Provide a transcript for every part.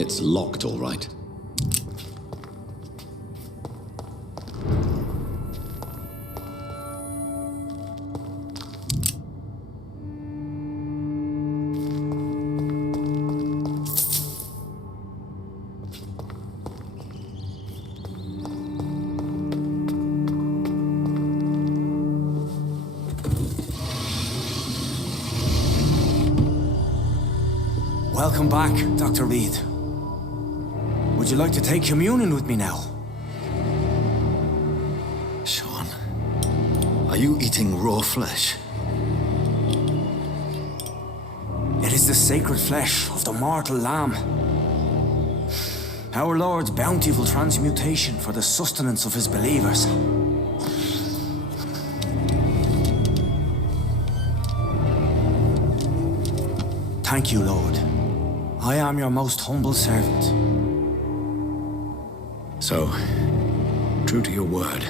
It's locked, all right. Welcome back, Dr. Reed. Would you like to take communion with me now? Sean, are you eating raw flesh? It is the sacred flesh of the mortal lamb. Our Lord's bountiful transmutation for the sustenance of his believers. Thank you, Lord. I am your most humble servant. So, true to your word,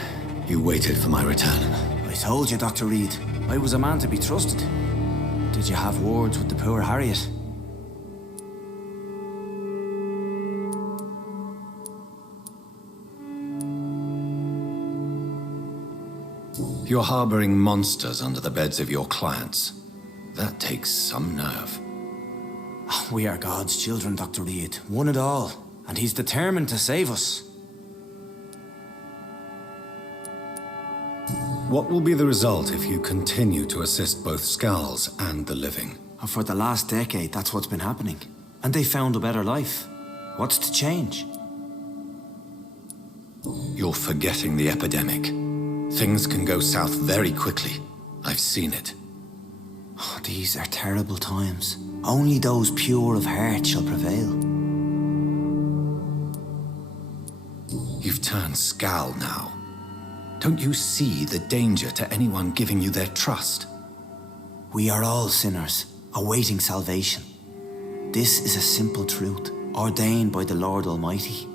you waited for my return. I told you, Dr. Reed, I was a man to be trusted. Did you have words with the poor Harriet? You're harboring monsters under the beds of your clients. That takes some nerve. We are God's children, Dr. Reed, one and all, and he's determined to save us. What will be the result if you continue to assist both Skulls and the living? For the last decade, that's what's been happening. And they found a better life. What's to change? You're forgetting the epidemic. Things can go south very quickly. I've seen it. Oh, these are terrible times. Only those pure of heart shall prevail. You've turned Skal now. Don't you see the danger to anyone giving you their trust? We are all sinners, awaiting salvation. This is a simple truth, ordained by the Lord Almighty.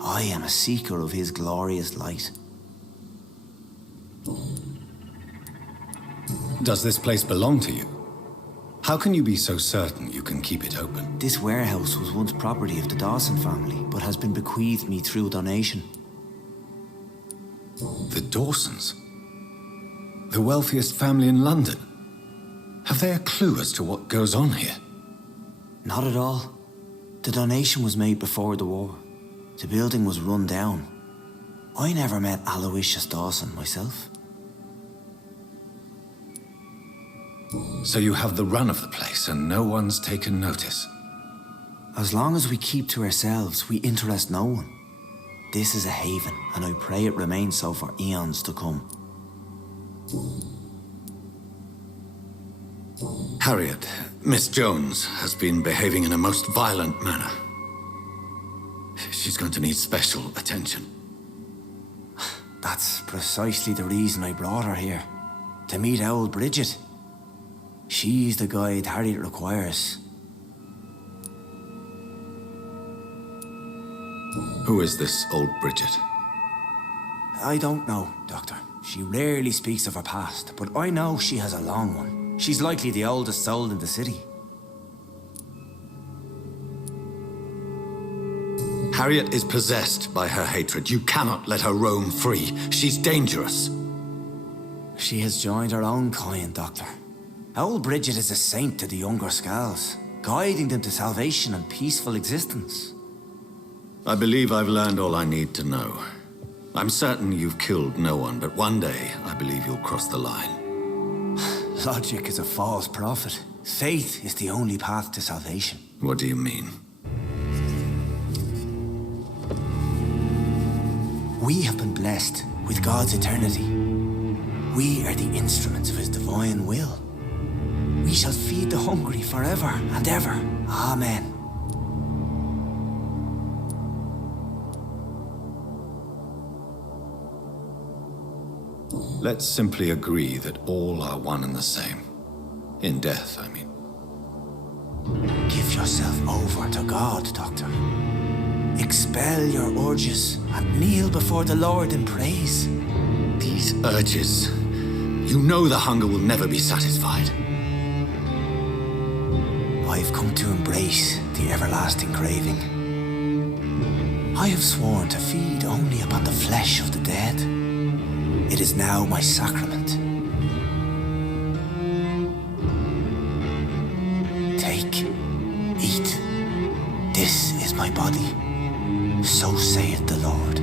I am a seeker of his glorious light. Does this place belong to you? How can you be so certain you can keep it open? This warehouse was once property of the Dawson family, but has been bequeathed me through donation. The Dawsons? The wealthiest family in London? Have they a clue as to what goes on here? Not at all. The donation was made before the war. The building was run down. I never met Aloysius Dawson myself. So you have the run of the place and no one's taken notice? As long as we keep to ourselves, we interest no one. This is a haven, and I pray it remains so for eons to come. Harriet, Miss Jones, has been behaving in a most violent manner. She's going to need special attention. That's precisely the reason I brought her here. To meet old Bridget. She's the guide Harriet requires. Who is this old Bridget? I don't know, Doctor. She rarely speaks of her past, but I know she has a long one. She's likely the oldest soul in the city. Harriet is possessed by her hatred. You cannot let her roam free. She's dangerous. She has joined her own kind, Doctor. Old Bridget is a saint to the younger Skulls, guiding them to salvation and peaceful existence. I believe I've learned all I need to know. I'm certain you've killed no one, but one day I believe you'll cross the line. Logic is a false prophet. Faith is the only path to salvation. What do you mean? We have been blessed with God's eternity. We are the instruments of his divine will. We shall feed the hungry forever and ever. Amen. Let's simply agree that all are one and the same. In death, I mean. Give yourself over to God, Doctor. Expel your urges and kneel before the Lord in praise. These urges. You know the hunger will never be satisfied. I've come to embrace the everlasting craving. I have sworn to feed only upon the flesh of the dead. It is now my sacrament. Take, eat. This is my body. So saith the Lord.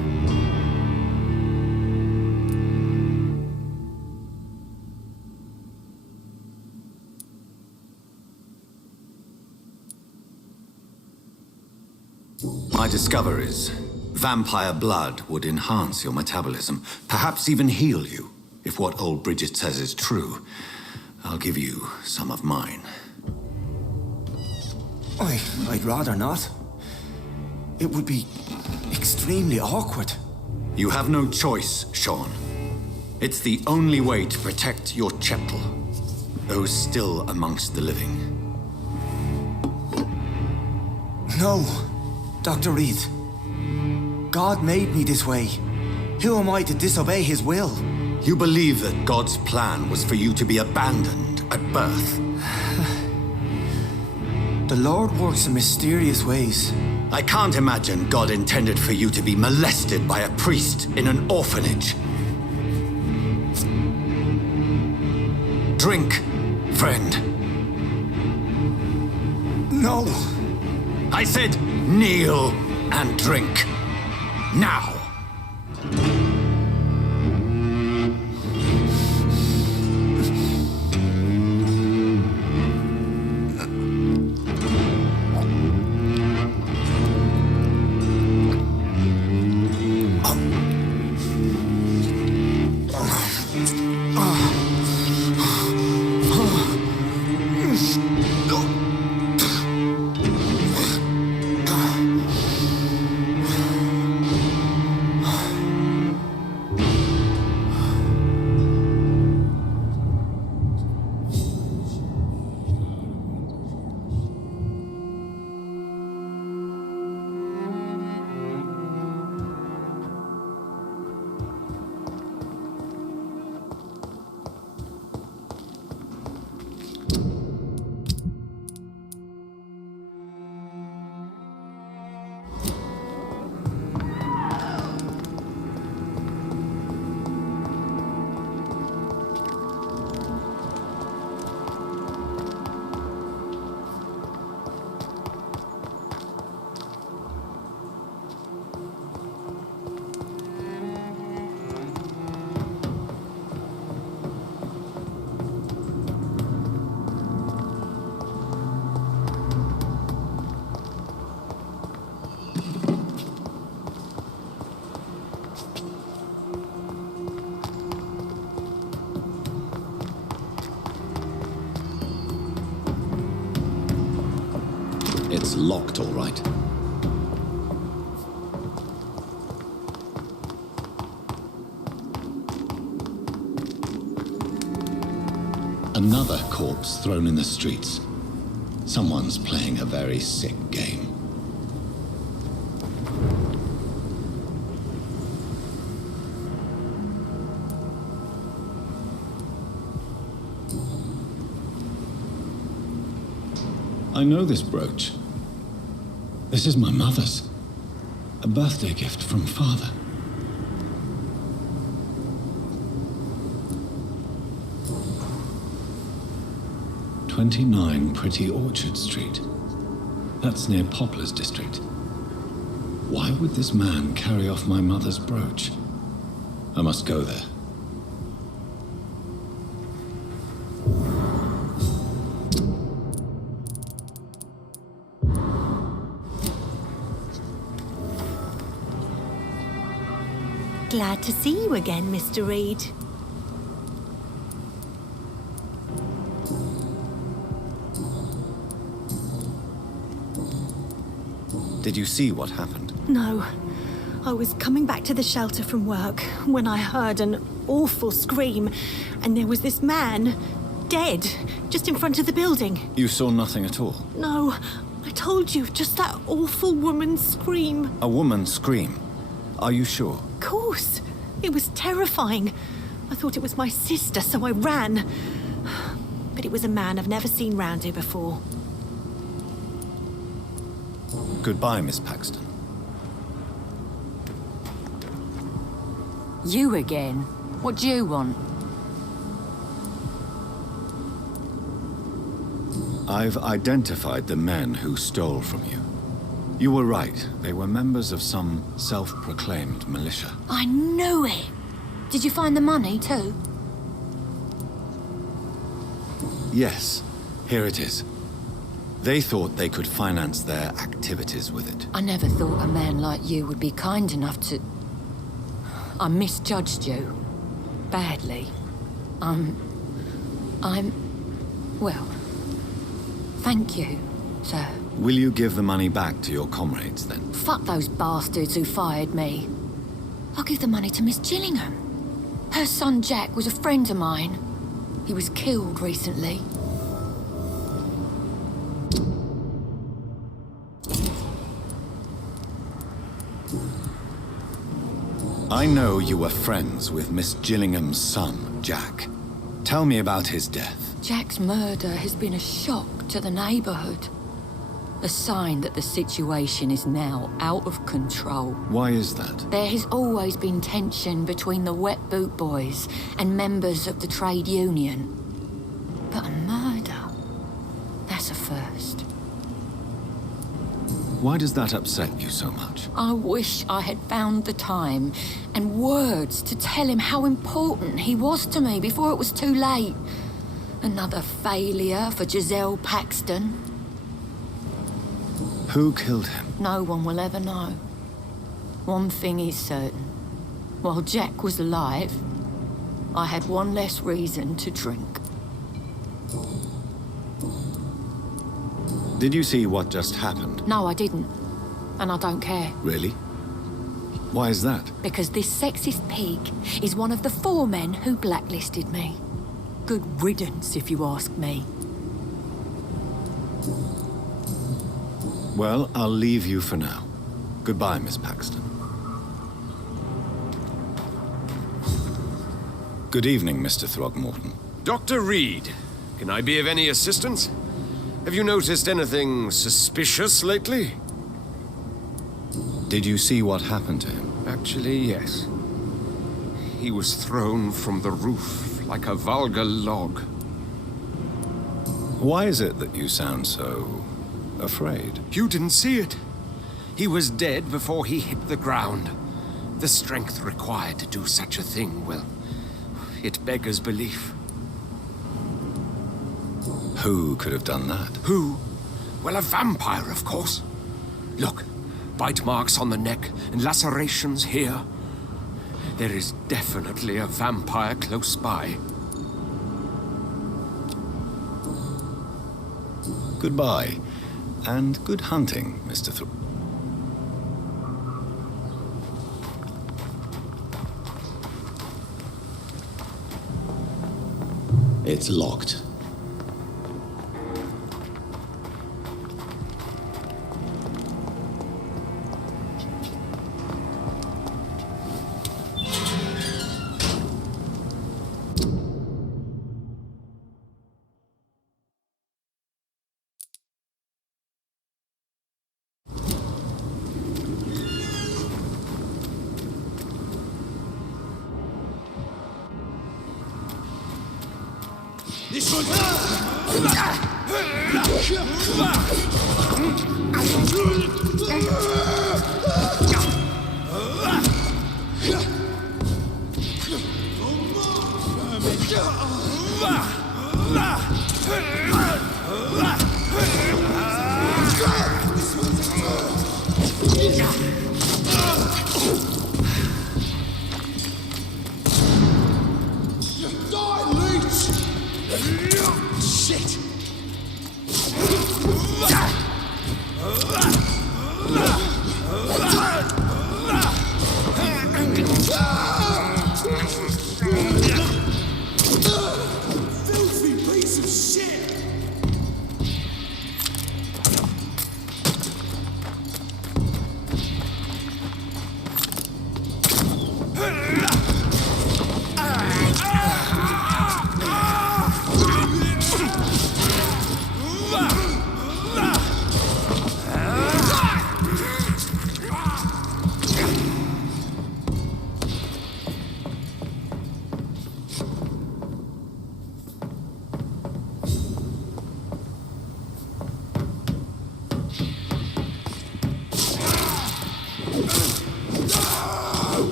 My discoveries. Vampire blood would enhance your metabolism, perhaps even heal you. If what old Bridget says is true, I'll give you some of mine. I'd rather not. It would be extremely awkward. You have no choice, Sean. It's the only way to protect your chettle, those still amongst the living. No, Dr. Reed. God made me this way. Who am I to disobey his will? You believe that God's plan was for you to be abandoned at birth. The Lord works in mysterious ways. I can't imagine God intended for you to be molested by a priest in an orphanage. Drink, friend. No. I said kneel and drink. Now. It's locked, all right. Another corpse thrown in the streets. Someone's playing a very sick game. I know this brooch. This is my mother's. A birthday gift from father. "29 Pretty Orchard Street. That's near Poplar's district. Why would this man carry off my mother's brooch? I must go there. Glad to see you again, Mr. Reed. Did you see what happened? No. I was coming back to the shelter from work when I heard an awful scream, and there was this man, dead, just in front of the building. You saw nothing at all? No, I told you, just that awful woman's scream. A woman scream? Are you sure? Of course. It was terrifying. I thought it was my sister, so I ran. But it was a man I've never seen round here before. Goodbye, Miss Paxton. You again? What do you want? I've identified the men who stole from you. You were right. They were members of some self-proclaimed militia. I knew it! Did you find the money, too? Yes, here it is. They thought they could finance their activities with it. I never thought a man like you would be kind enough to... I misjudged you. Badly. Well, thank you, sir. Will you give the money back to your comrades, then? Fuck those bastards who fired me. I'll give the money to Miss Gillingham. Her son Jack was a friend of mine. He was killed recently. I know you were friends with Miss Gillingham's son, Jack. Tell me about his death. Jack's murder has been a shock to the neighborhood. A sign that the situation is now out of control. Why is that? There has always been tension between the Wet Boot Boys and members of the trade union. But a murder? That's a first. Why does that upset you so much? I wish I had found the time and words to tell him how important he was to me before it was too late. Another failure for Giselle Paxton. Who killed him? No one will ever know. One thing is certain. While Jack was alive, I had one less reason to drink. Did you see what just happened? No, I didn't. And I don't care. Really? Why is that? Because this sexist pig is one of the 4 men who blacklisted me. Good riddance, if you ask me. Well, I'll leave you for now. Goodbye, Miss Paxton. Good evening, Mr. Throgmorton. Dr. Reed, can I be of any assistance? Have you noticed anything suspicious lately? Did you see what happened to him? Actually, yes. He was thrown from the roof like a vulgar log. Why is it that you sound so afraid? You didn't see it. He was dead before he hit the ground. The strength required to do such a thing, well, it beggars belief. Who could have done that? Who? Well, a vampire, of course. Look, bite marks on the neck and lacerations here. There is definitely a vampire close by. Goodbye, and good hunting, Mr. It's locked.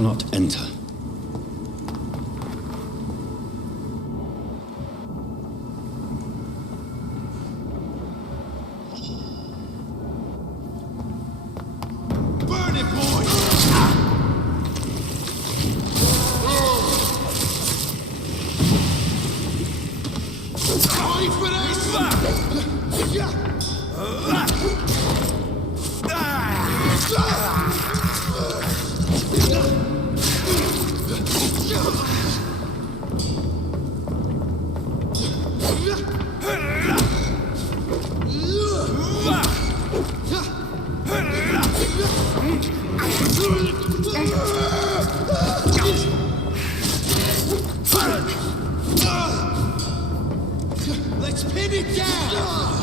cannot enter. Burn it, boys! Ready for Let's pin it down!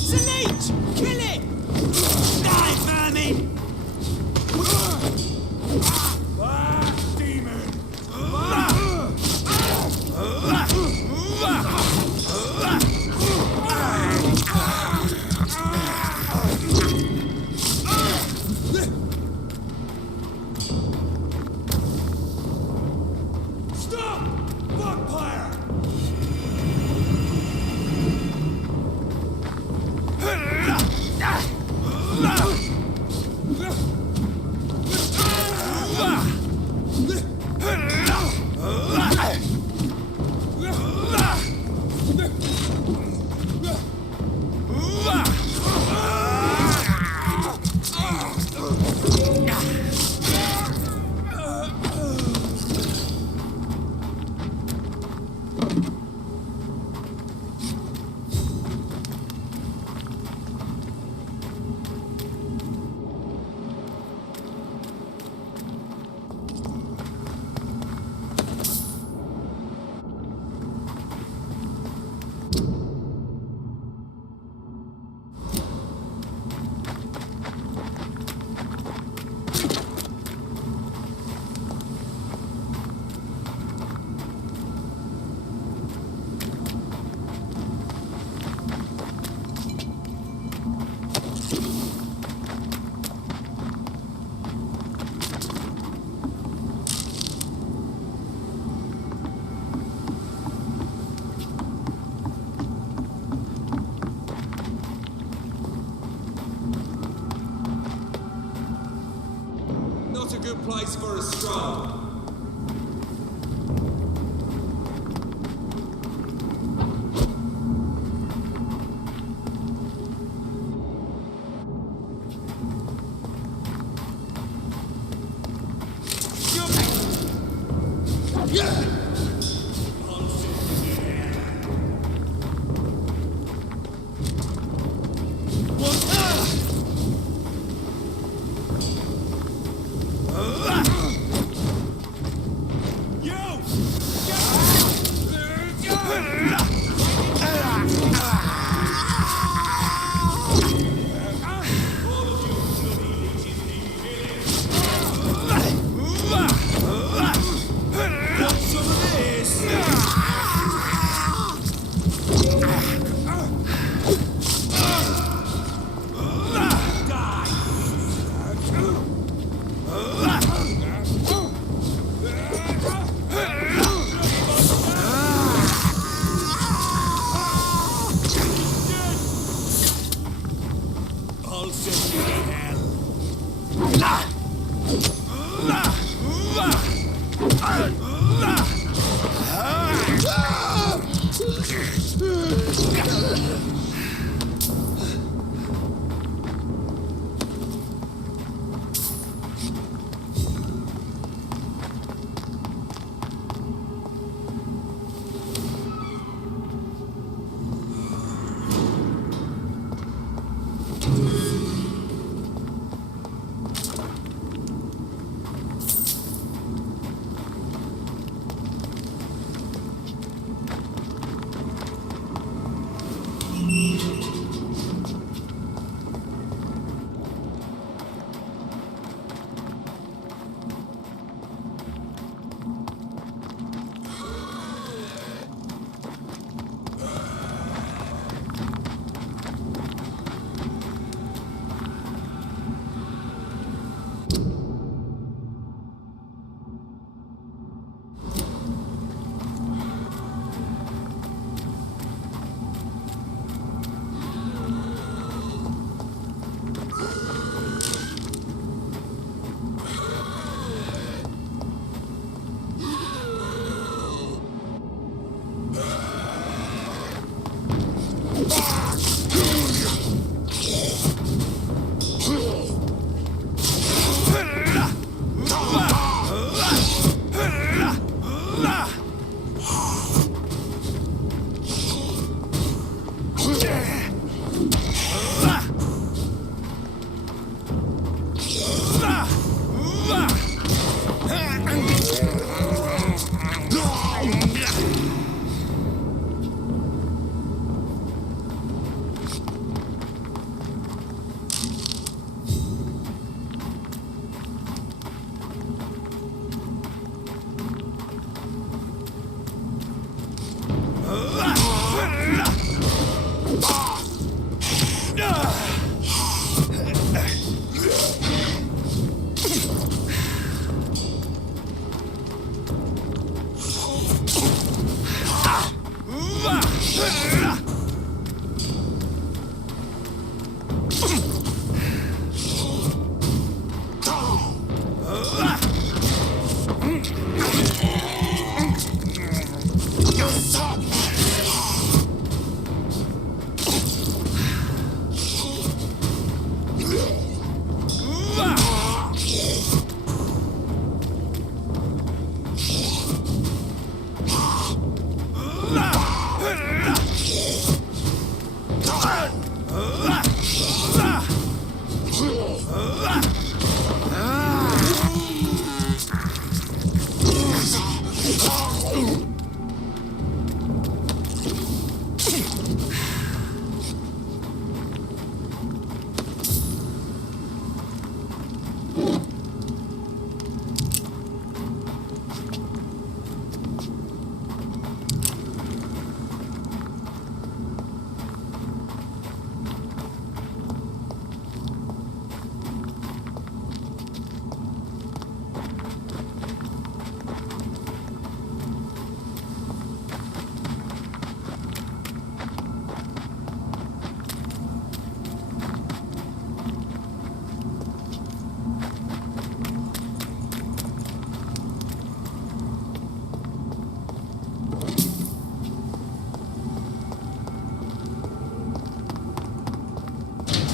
It's an H! Kill it! Die, vermin! Demon! Stop! Vampyr! Not a good place for a stroll. I'll send you to hell.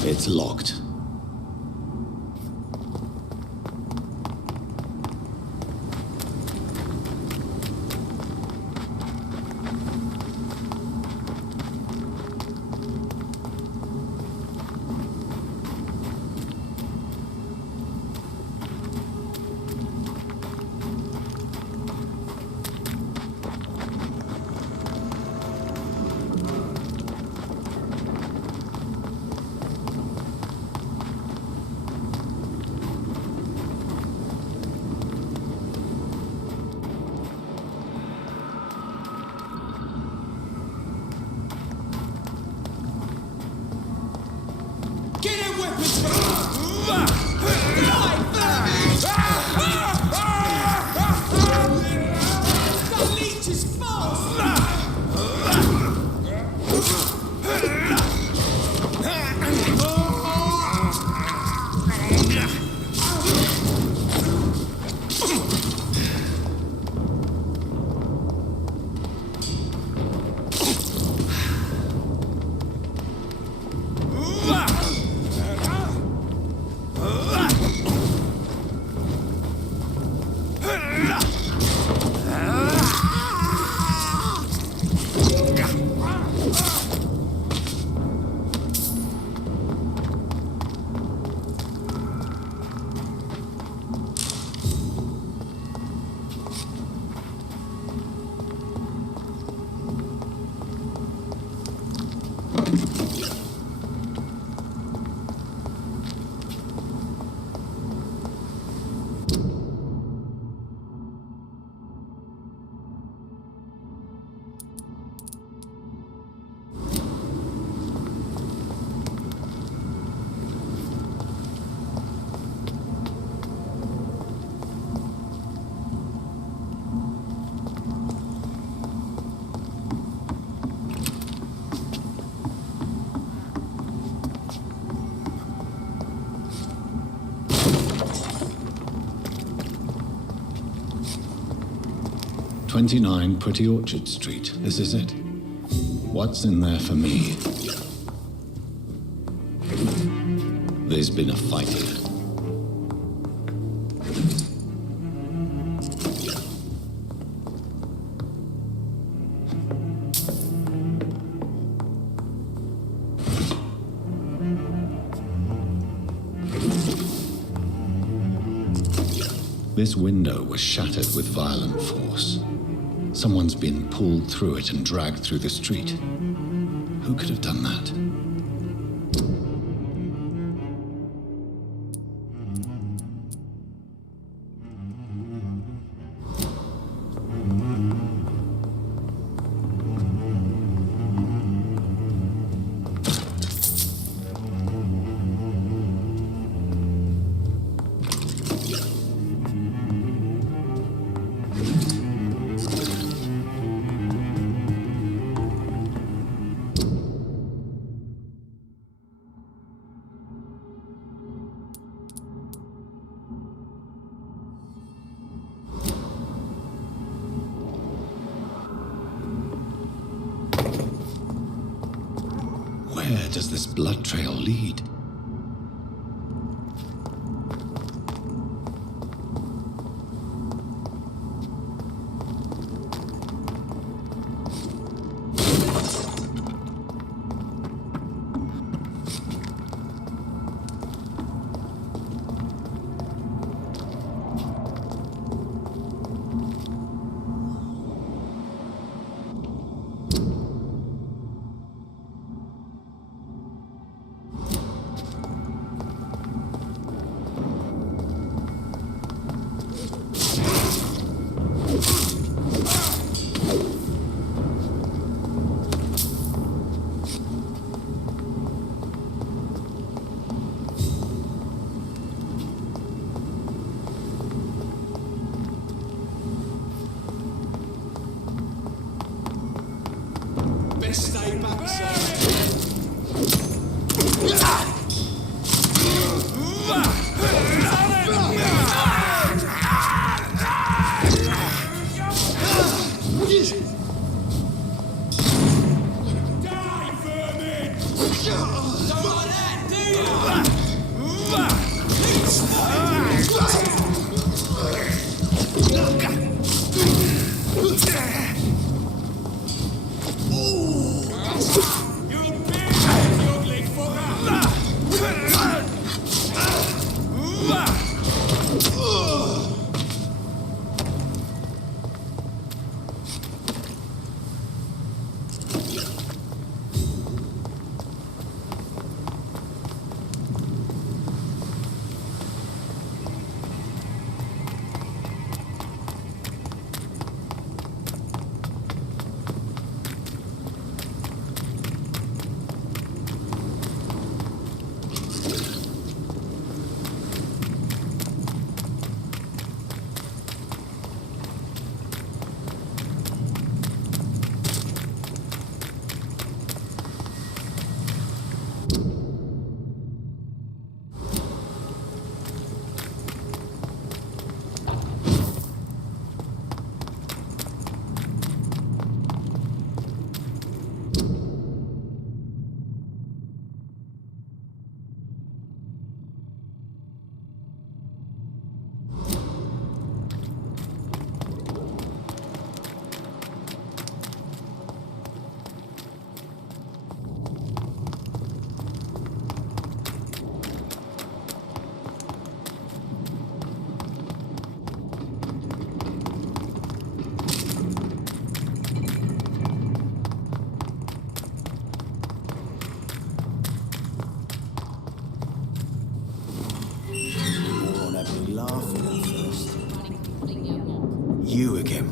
It's locked. Get in weapons! The leech is false! "29 Pretty Orchard Street. This is it. What's in there for me?" "There's been a fight here." This window was shattered with violent force. Someone's been pulled through it and dragged through the street. Who could have done that? Where does this blood trail lead? Best stay back, sir.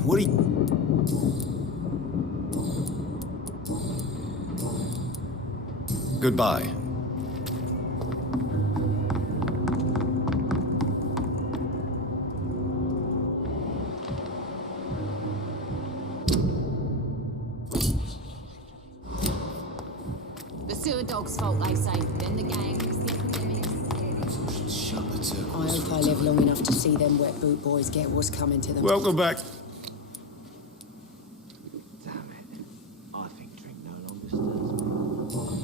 what are you... Goodbye. The sewer dog's fault, they say. Then the gangs, the epidemics. I hope I live long enough to see them wet boot boys get what's coming to them. Welcome back.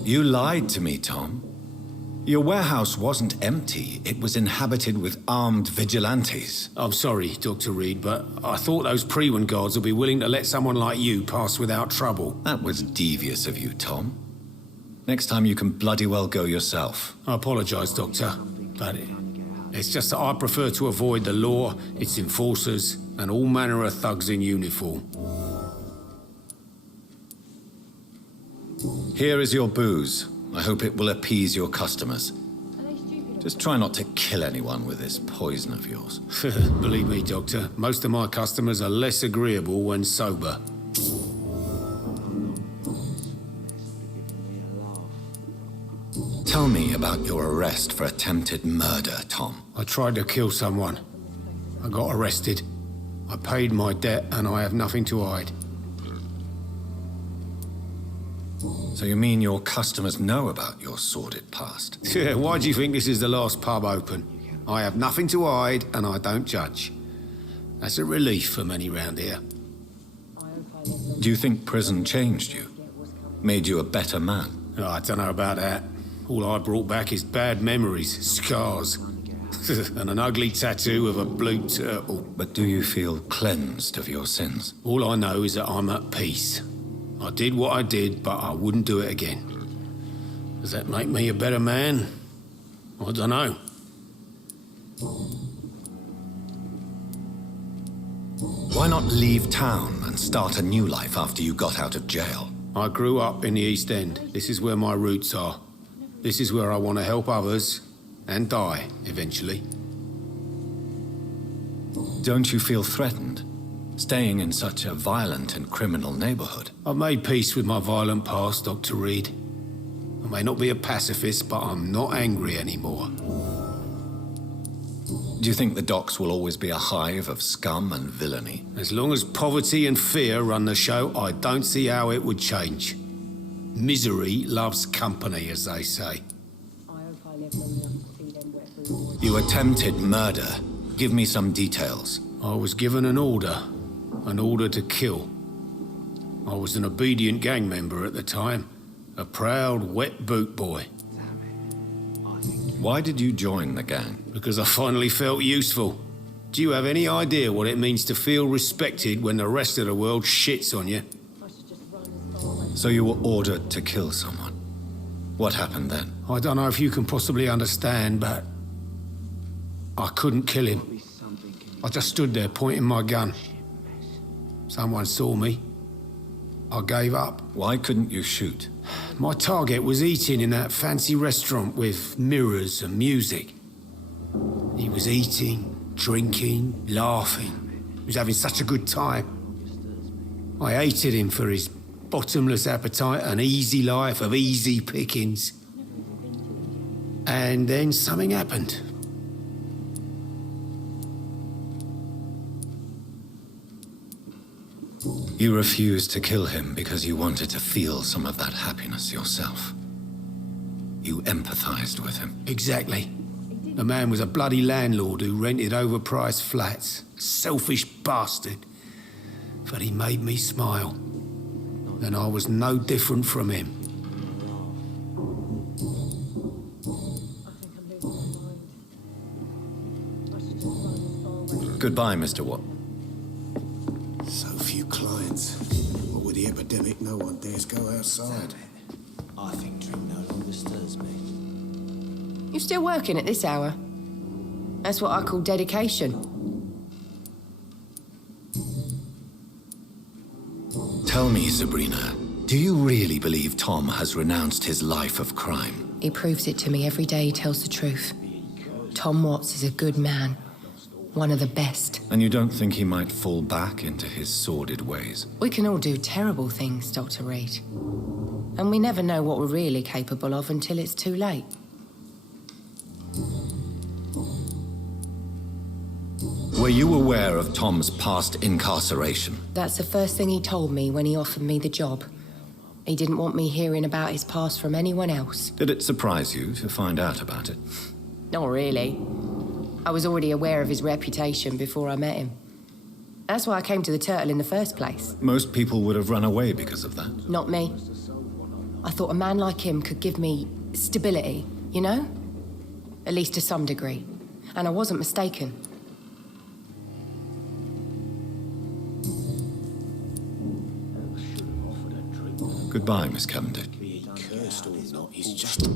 You lied to me, Tom. Your warehouse wasn't empty. It was inhabited with armed vigilantes. I'm sorry, Dr. Reed, but I thought those Prewen guards would be willing to let someone like you pass without trouble. That was devious of you, Tom. Next time you can bloody well go yourself. I apologise, Doctor, but it's just that I prefer to avoid the law, its enforcers, and all manner of thugs in uniform. Here is your booze. I hope it will appease your customers. Just try not to kill anyone with this poison of yours. Believe me, Doctor, most of my customers are less agreeable when sober. Tell me about your arrest for attempted murder, Tom. I tried to kill someone. I got arrested. I paid my debt and I have nothing to hide. So you mean your customers know about your sordid past? Yeah, why do you think this is the last pub open? I have nothing to hide and I don't judge. That's a relief for many round here. Do you think prison changed you? Made you a better man? Oh, I don't know about that. All I brought back is bad memories, scars, and an ugly tattoo of a blue turtle. But do you feel cleansed of your sins? All I know is that I'm at peace. I did what I did, but I wouldn't do it again. Does that make me a better man? I don't know. Why not leave town and start a new life after you got out of jail? I grew up in the East End. This is where my roots are. This is where I want to help others and die, eventually. Don't you feel threatened, staying in such a violent and criminal neighborhood? I've made peace with my violent past, Dr. Reed. I may not be a pacifist, but I'm not angry anymore. Do you think the docks will always be a hive of scum and villainy? As long as poverty and fear run the show, I don't see how it would change. Misery loves company, as they say. I hope I live long enough to see them wet boot boys. You attempted murder. Give me some details. I was given an order to kill. I was an obedient gang member at the time, a proud wet boot boy. Why did you join the gang? Because I finally felt useful. Do you have any idea what it means to feel respected when the rest of the world shits on you? So you were ordered to kill someone. What happened then? I don't know if you can possibly understand, but I couldn't kill him. I just stood there pointing my gun. Someone saw me. I gave up. Why couldn't you shoot? My target was eating in that fancy restaurant with mirrors and music. He was eating, drinking, laughing. He was having such a good time. I hated him for his bottomless appetite and easy life of easy pickings. And then something happened. You refused to kill him because you wanted to feel some of that happiness yourself. You empathized with him. Exactly. The man was a bloody landlord who rented overpriced flats. Selfish bastard. But he made me smile. And I was no different from him. Goodbye, Mr. Watt. So few clients. What with the epidemic, no one dares go outside. I think drink no longer stirs me. You still working at this hour? That's what I call dedication. Tell me, Sabrina, do you really believe Tom has renounced his life of crime? He proves it to me every day he tells the truth. Tom Watts is a good man. One of the best. And you don't think he might fall back into his sordid ways? We can all do terrible things, Dr. Reed. And we never know what we're really capable of until it's too late. Were you aware of Tom's past incarceration? That's the first thing he told me when he offered me the job. He didn't want me hearing about his past from anyone else. Did it surprise you to find out about it? Not really. I was already aware of his reputation before I met him. That's why I came to the Turtle in the first place. Most people would have run away because of that. Not me. I thought a man like him could give me stability, you know? At least to some degree. And I wasn't mistaken. Goodbye, Miss Cavendish. Be he cursed or not, he's just...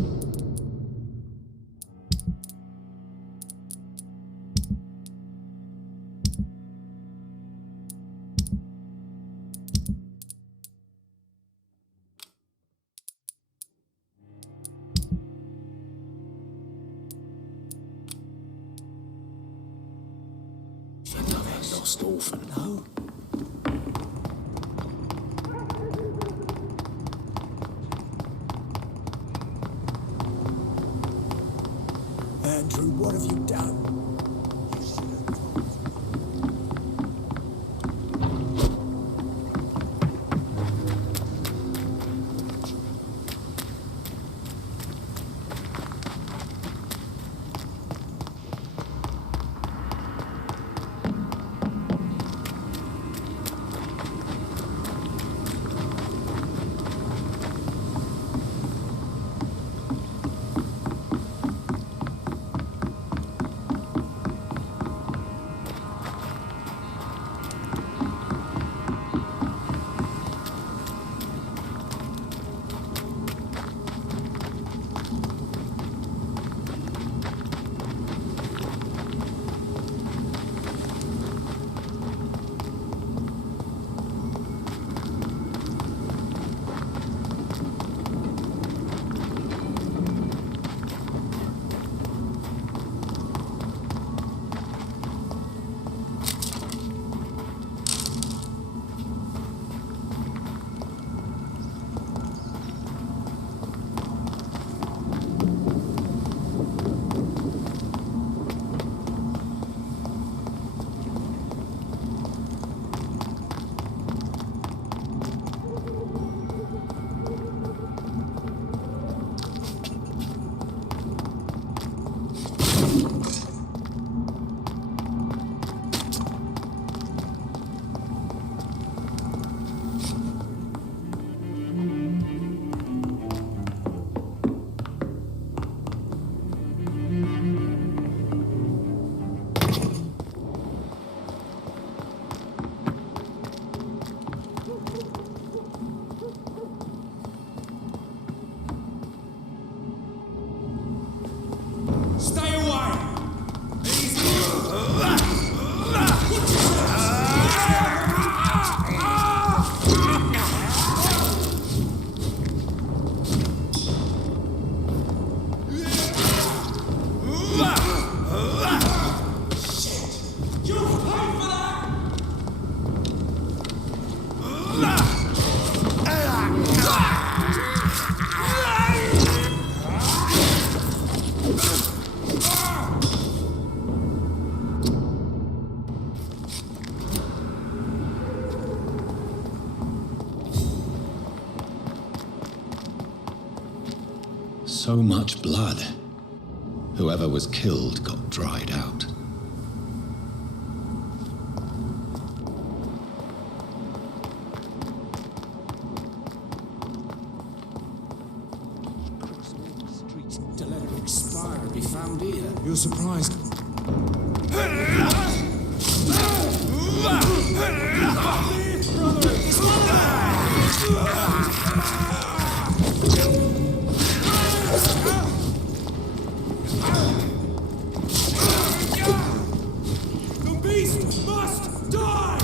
Another lost orphan, no? Andrew, what have you done? You should have told. Stay away! So much blood. Whoever was killed got dried out. Streets to let it expire and be found here. You're surprised. The beast must die!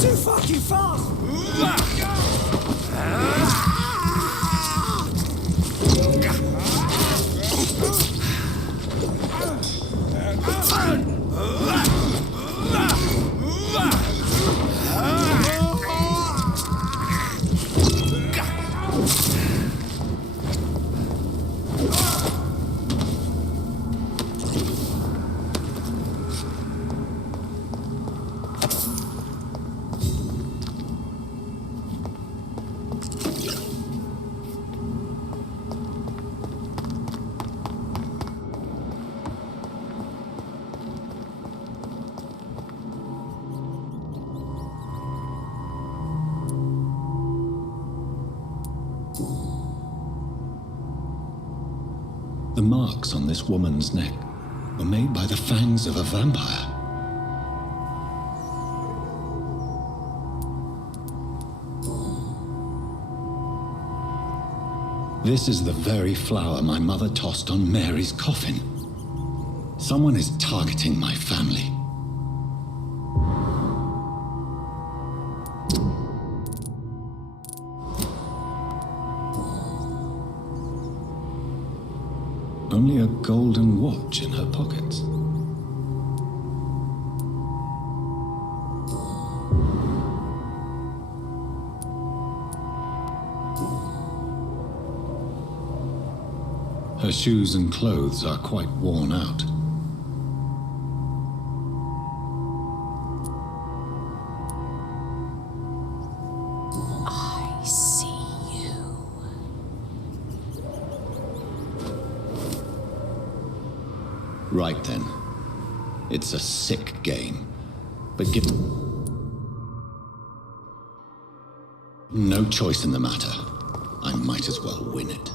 It's too fucking fast! The marks on this woman's neck were made by the fangs of a vampire. This is the very flower my mother tossed on Mary's coffin. Someone is targeting my family. Only a golden watch in her pockets. Her shoes and clothes are quite worn out. I see you. Right then. It's a sick game. But give... No choice in the matter. I might as well win it.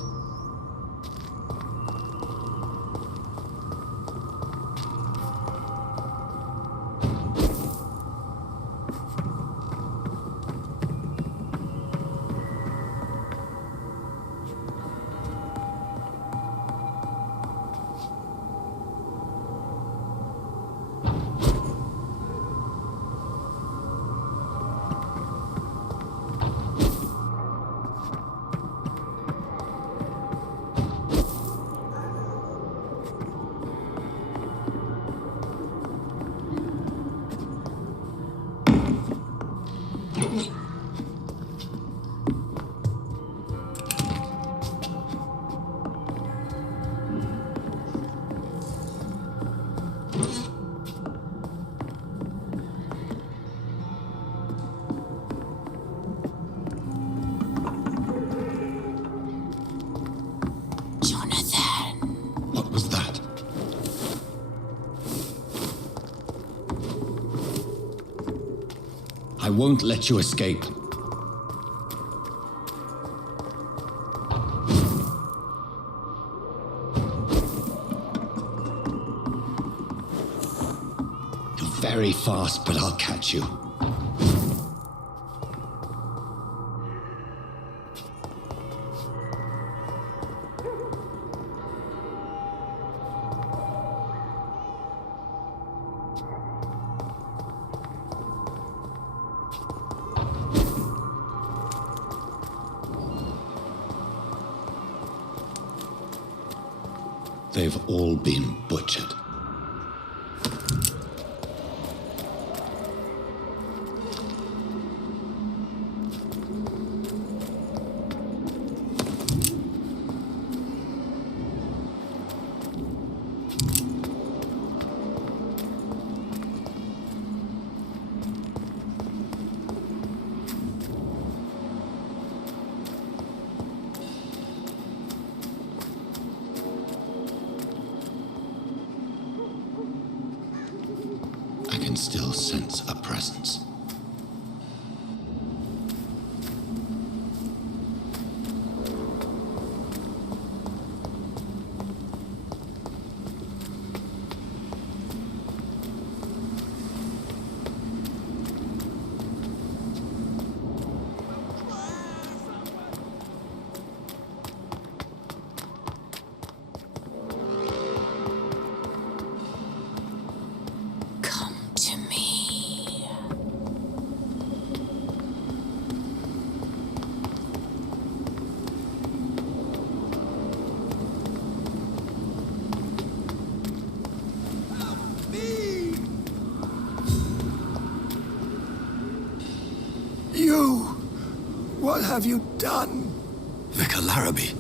What was that? I won't let you escape. You're very fast, but I'll catch you. They've all been butchered. I can still sense a presence. Come to me. What have you done? Vicar Larrabee,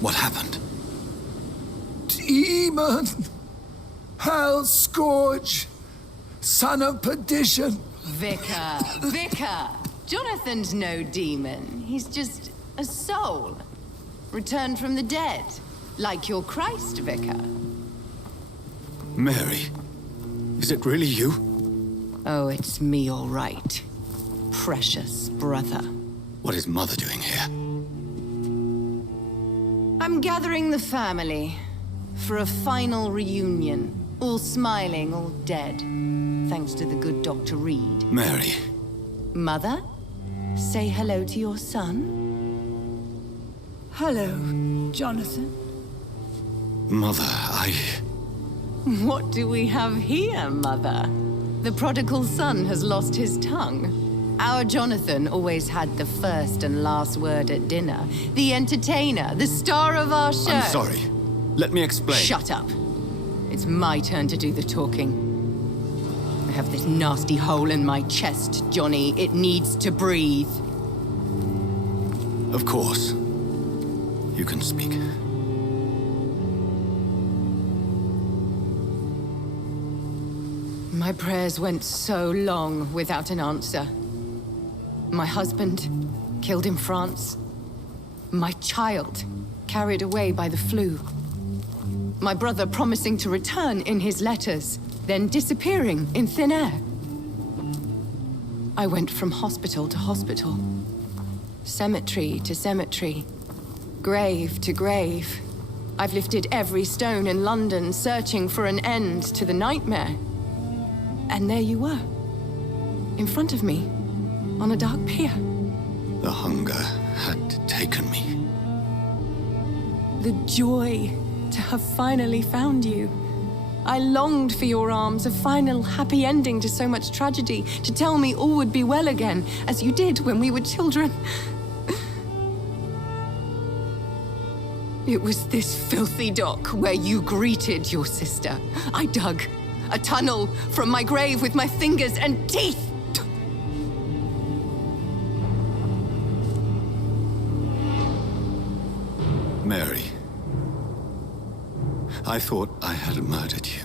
what happened? Demon! Hell Scourge! Son of perdition! Vicar! Jonathan's no demon. He's just a soul. Returned from the dead. Like your Christ, Vicar. Mary, is it really you? Oh, it's me, all right. Precious brother. What is Mother doing here? I'm gathering the family for a final reunion. All smiling, all dead. Thanks to the good Dr. Reed. Mary. Mother, say hello to your son. Hello, Jonathan. Mother, What do we have here, Mother? The prodigal son has lost his tongue. Our Jonathan always had the first and last word at dinner. The entertainer, the star of our show. I'm sorry. Let me explain. Shut up. It's my turn to do the talking. I have this nasty hole in my chest, Johnny. It needs to breathe. Of course. You can speak. My prayers went so long without an answer. My husband, killed in France. My child, carried away by the flu. My brother promising to return in his letters, then disappearing in thin air. I went from hospital to hospital. Cemetery to cemetery. Grave to grave. I've lifted every stone in London, searching for an end to the nightmare. And there you were, in front of me, on a dark pier. The hunger had taken me. The joy to have finally found you. I longed for your arms, a final happy ending to so much tragedy, to tell me all would be well again, as you did when we were children. It was this filthy dock where you greeted your sister. I dug a tunnel from my grave with my fingers and teeth. Mary, I thought I had murdered you.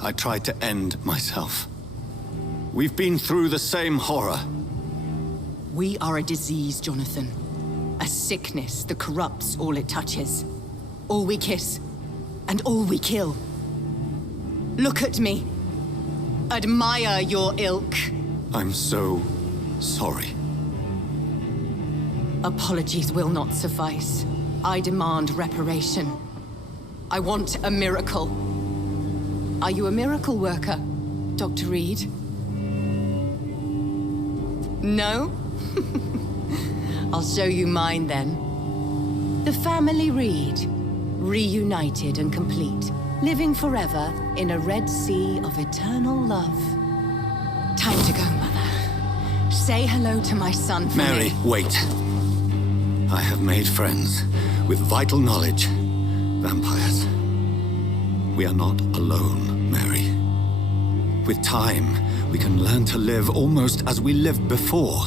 I tried to end myself. We've been through the same horror. We are a disease, Jonathan. A sickness that corrupts all it touches. All we kiss, and all we kill. Look at me. Admire your ilk. I'm so sorry. Apologies will not suffice. I demand reparation. I want a miracle. Are you a miracle worker, Dr. Reed? No? I'll show you mine then. The family Reed, reunited and complete, living forever in a red sea of eternal love. Time to go, Mother. Say hello to my son for Mary, me. wait. I have made friends with vital knowledge. Vampires. We are not alone, Mary. With time, we can learn to live almost as we lived before.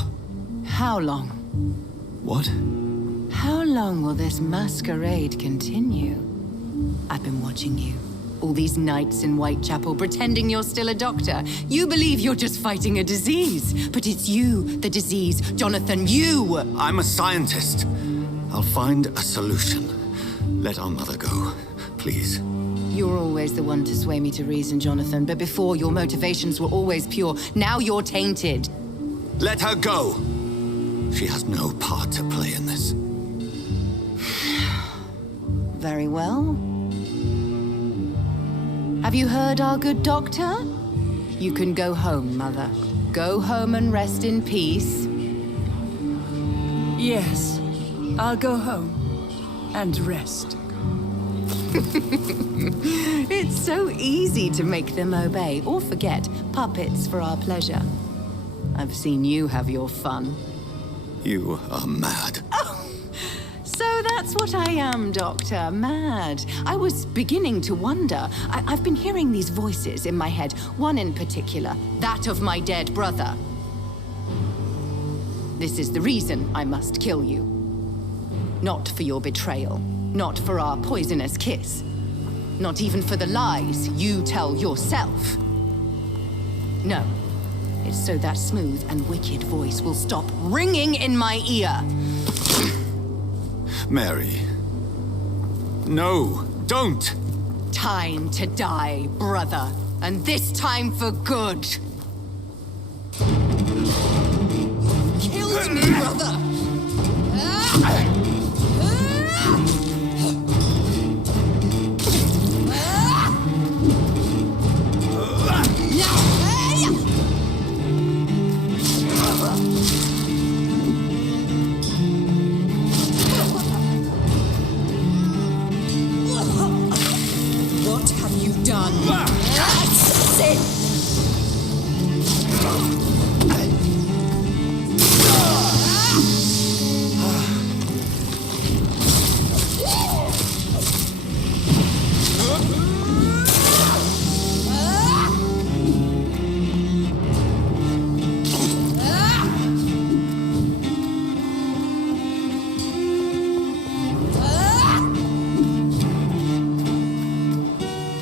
How long? What? How long will this masquerade continue? I've been watching you. All these nights in Whitechapel, pretending you're still a doctor. You believe you're just fighting a disease. But it's you, the disease. Jonathan, you! I'm a scientist. I'll find a solution. Let our mother go, please. You're always the one to sway me to reason, Jonathan. But before, your motivations were always pure. Now you're tainted. Let her go! She has no part to play in this. Very well. Have you heard our good doctor? You can go home, Mother. Go home and rest in peace. Yes, I'll go home and rest. It's so easy to make them obey or forget. Puppets for our pleasure. I've seen you have your fun. You are mad. So that's what I am, Doctor. Mad. I was beginning to wonder. I've been hearing these voices in my head. One in particular, that of my dead brother. This is the reason I must kill you. Not for your betrayal, not for our poisonous kiss, not even for the lies you tell yourself. No, it's so that smooth and wicked voice will stop ringing in my ear. Mary. No, don't! Time to die, brother. And this time for good. Killed me, brother! What have you done? Assassin!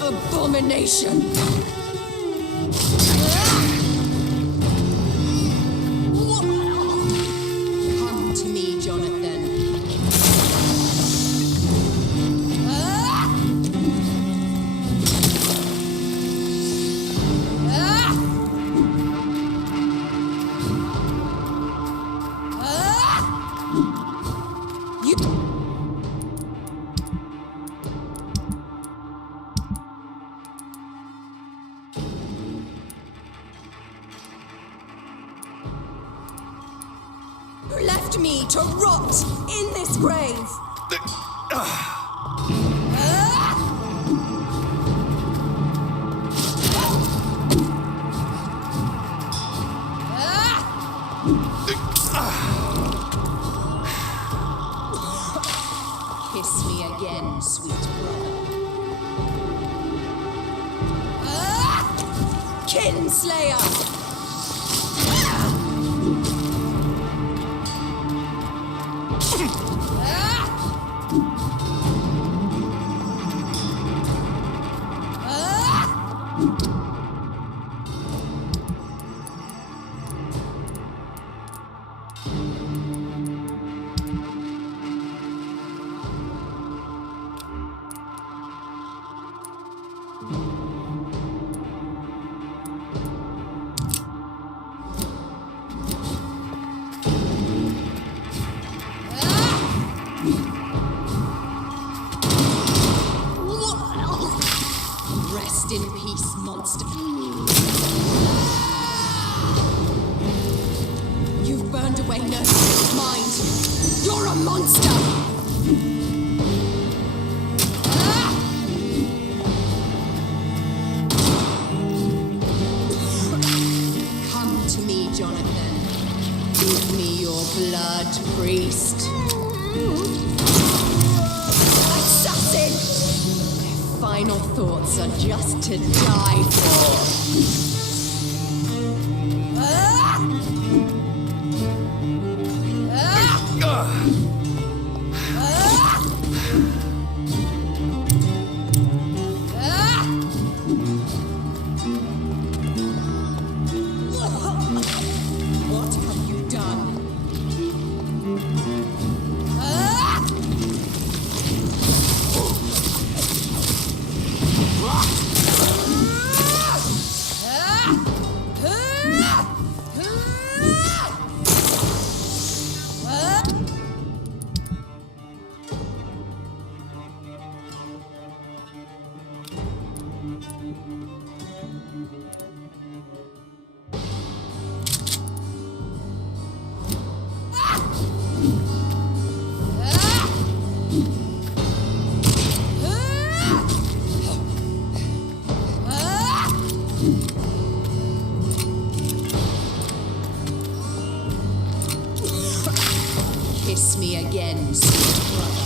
Abomination! Come to me, Jonathan. You... left me to rot in this grave. Kiss me again, sweet brother. Kinslayer! Rest in peace, monster. You've burned away Nurse's mind. You're a monster! Come to me, Jonathan. Give me your blood, priest. Assassin! Final thoughts are just to die for. What have you done? Kiss me again, sweet brother.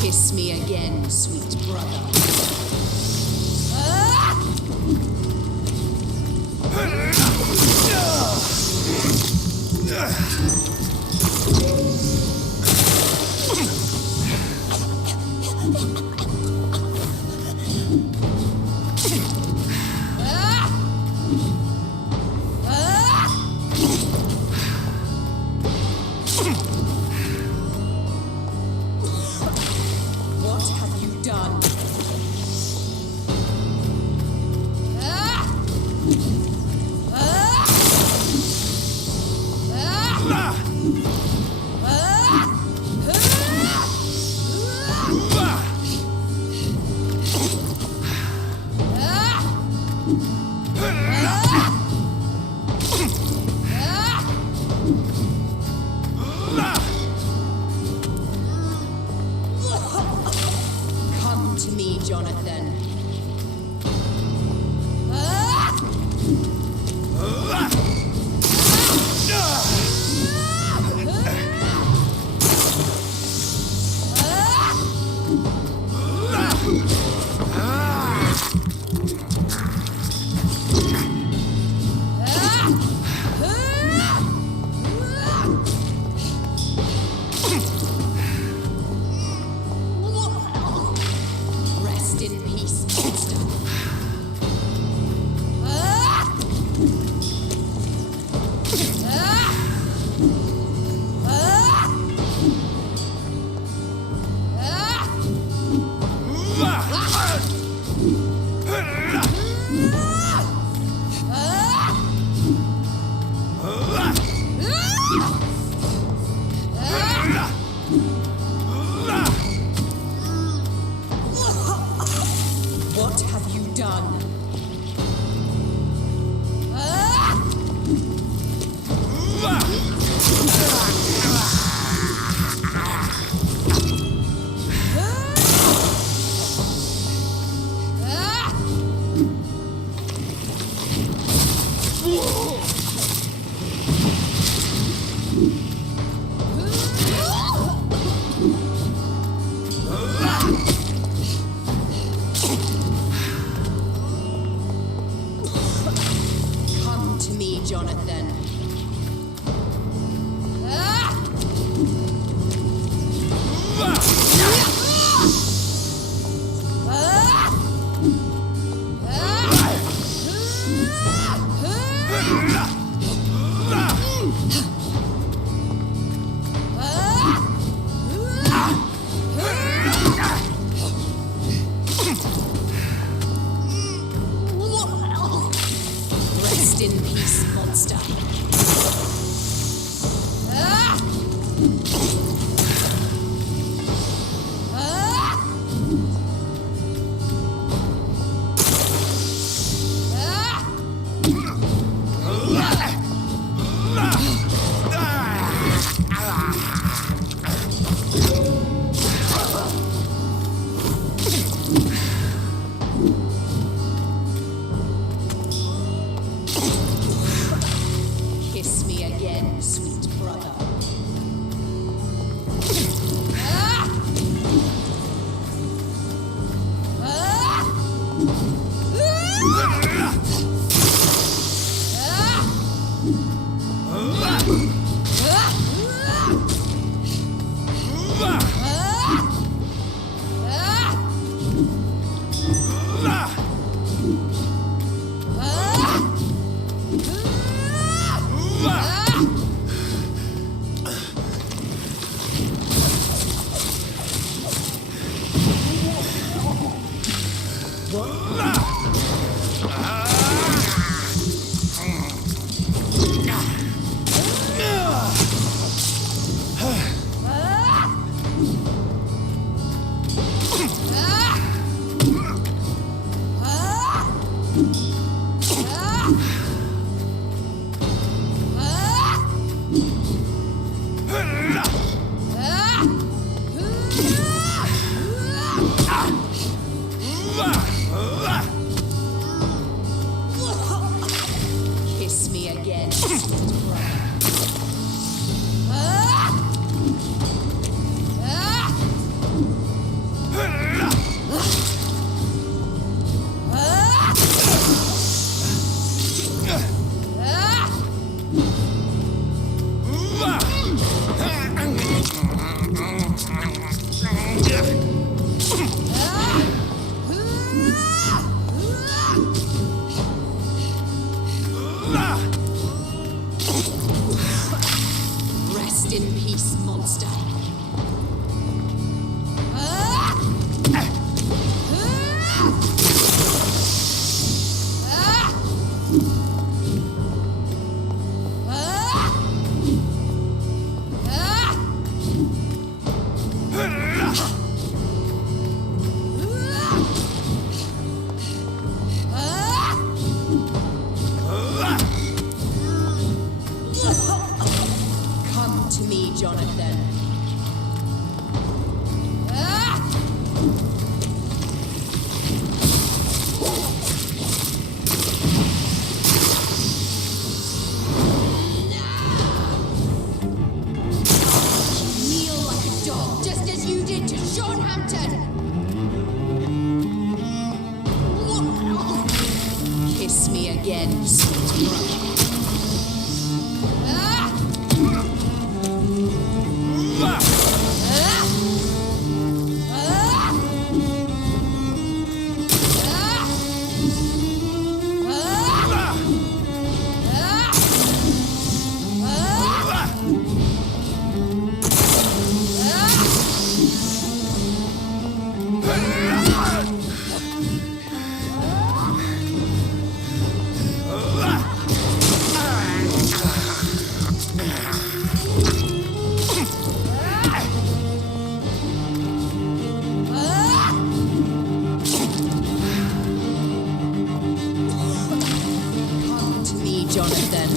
Kiss me again, sweet brother. What have you done? Come to me, Jonathan. Rest in peace, monster. What have you done? Come to me, Jonathan. Rest in peace, monster. Kiss me again, sweet brother. again. Rest in peace, monster. Come to me, Jonathan. Kneel like a dog, just as you did to Sean Hampton. Kiss me again, sweet brother. Come to me, Jonathan.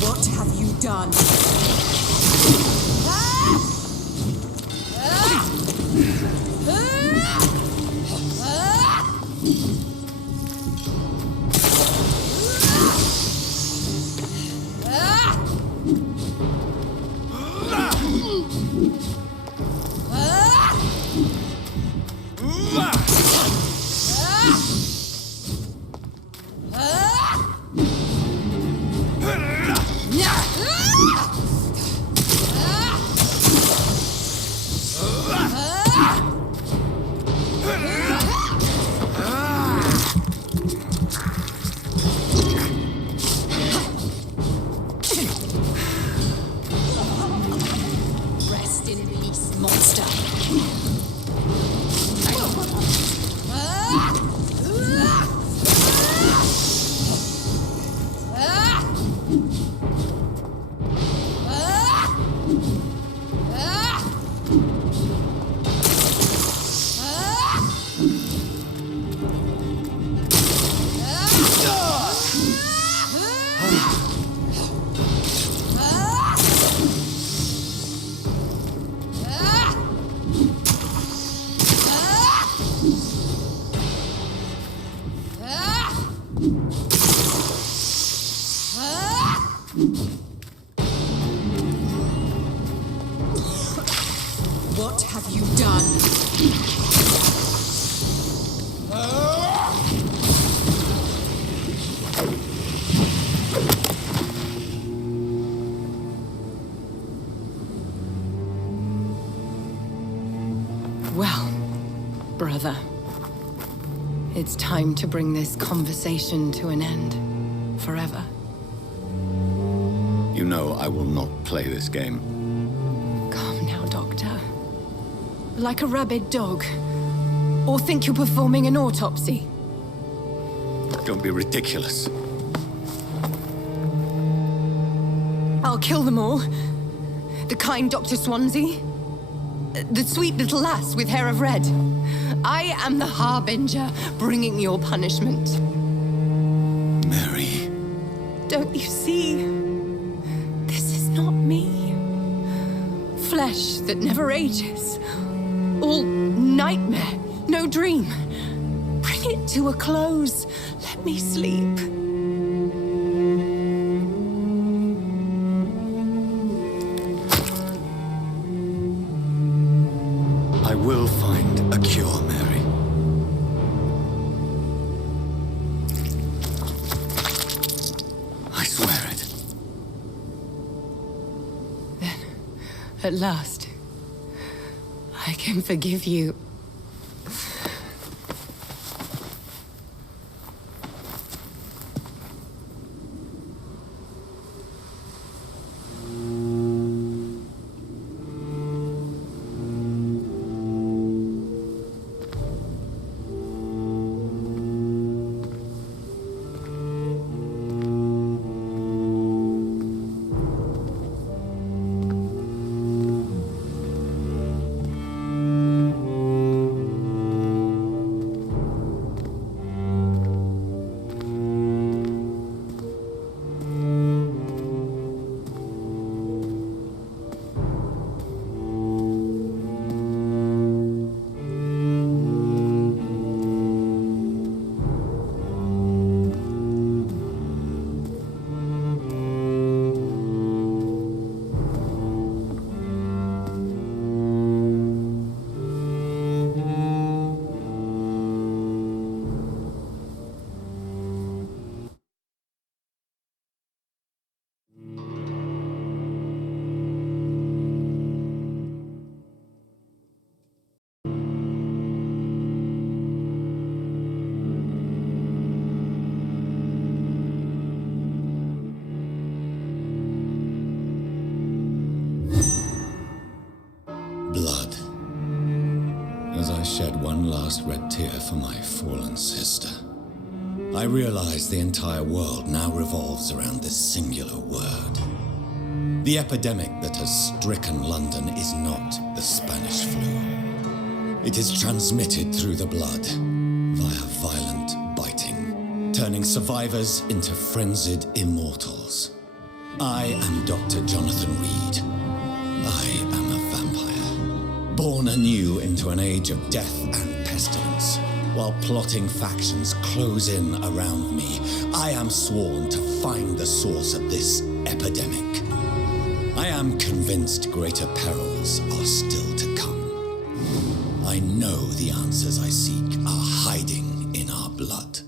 What have you done? Rest in peace, monster. What have you done? Well, brother, it's time to bring this conversation to an end. forever. You know I will not play this game. Calm now, Doctor. Like a rabid dog. Or think you're performing an autopsy. Don't be ridiculous. I'll kill them all. The kind Dr. Swansea. The sweet little lass with hair of red. I am the Harbinger, bringing your punishment. Mary. Don't you see? This is not me. Flesh that never ages. All nightmare, no dream. Bring it to a close. Let me sleep. I will find a cure, Mary. I swear it. Then, at last, I can forgive you. Blood. As I shed one last red tear for my fallen sister, I realize the entire world now revolves around this singular word. The epidemic that has stricken London is not the Spanish flu. It is transmitted through the blood, via violent biting, turning survivors into frenzied immortals. I am Dr. Jonathan Reed. I am a vampire, born anew into an age of death and pestilence. While plotting factions close in around me, I am sworn to find the source of this epidemic. I am convinced greater perils are still to come. I know the answers I seek are hiding in our blood.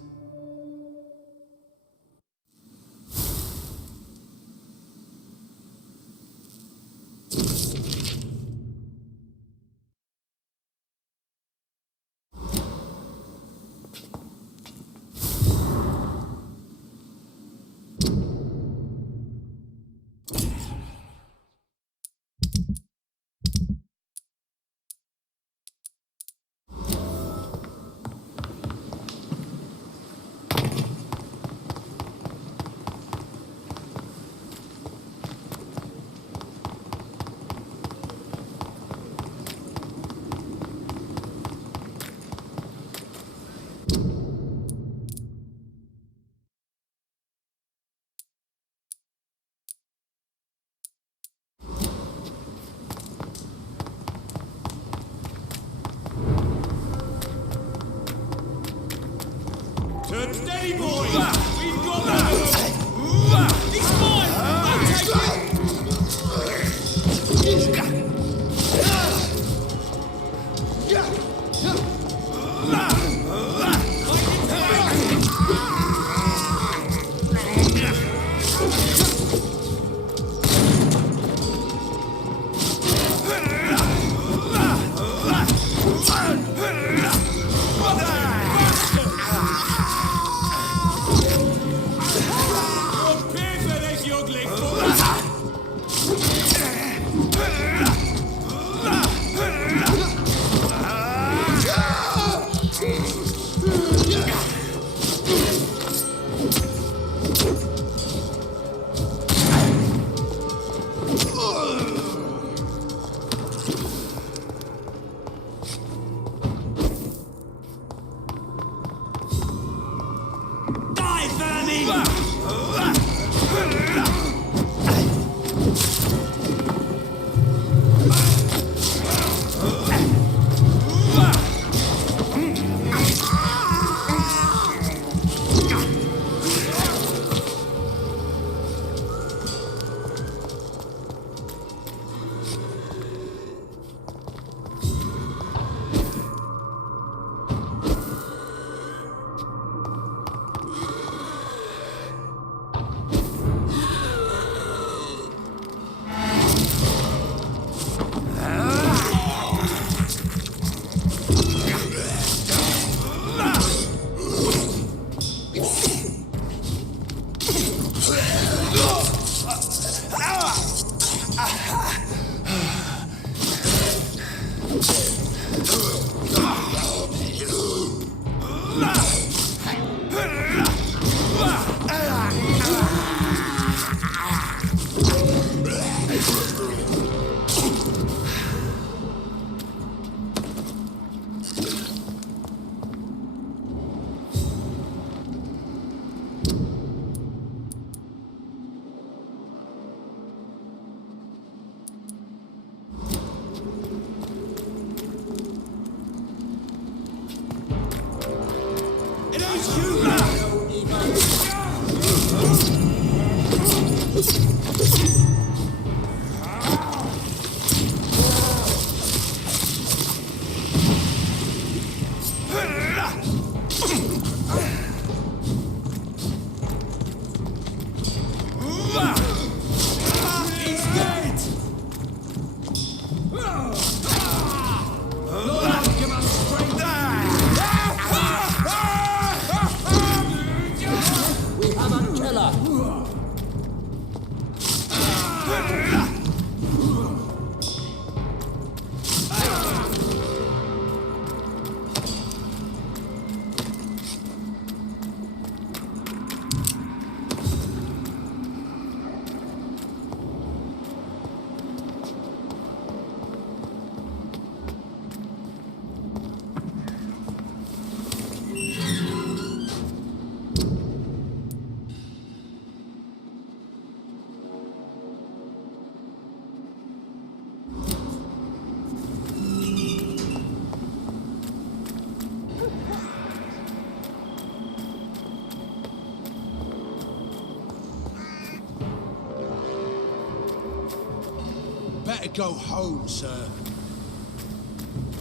Better go home, sir.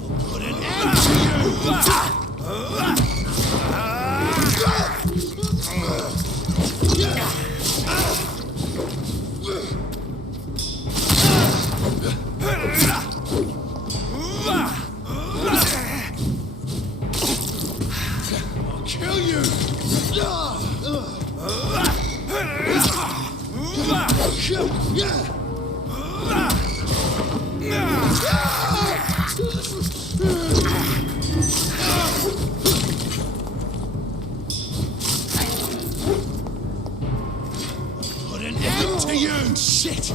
I'll put an end to you! I'll kill you! Put an end to you, shit!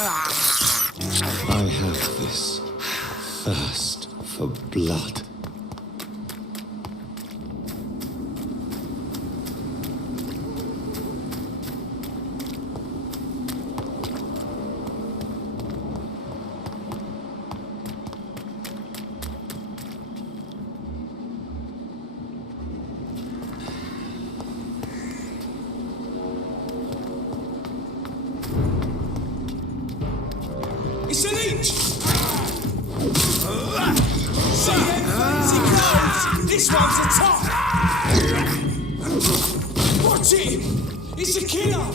I have this thirst for blood. It's a leech! See them fancy clothes? This one's a top! Watch it! It's a killer!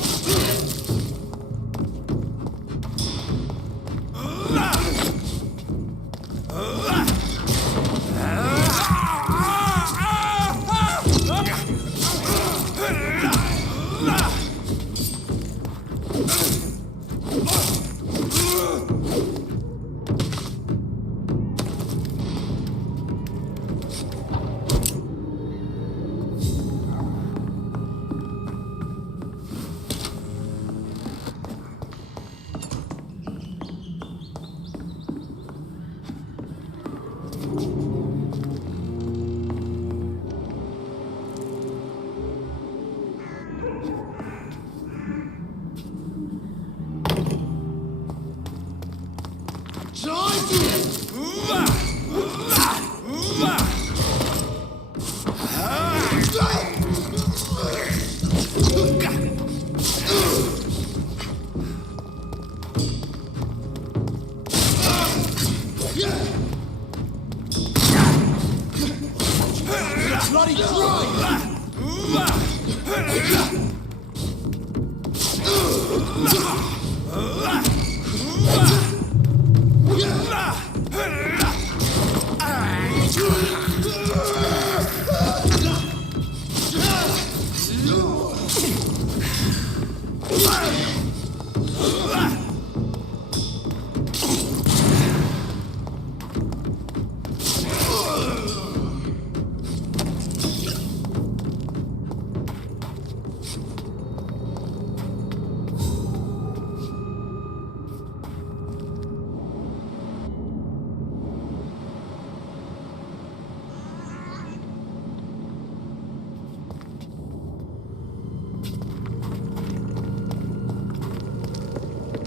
Bloody cry!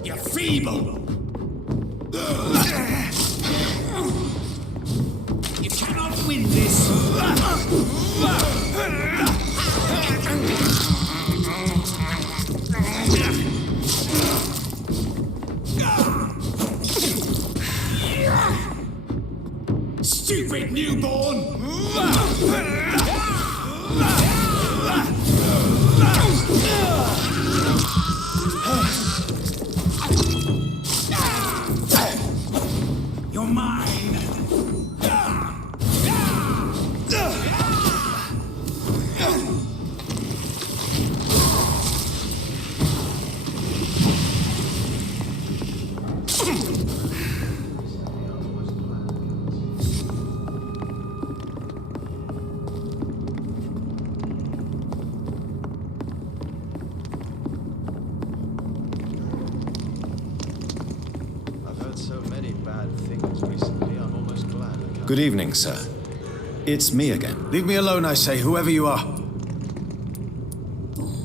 You're feeble! You cannot win this! Stupid newborn! You're mine! Good evening, sir. It's me again. Leave me alone, I say, whoever you are.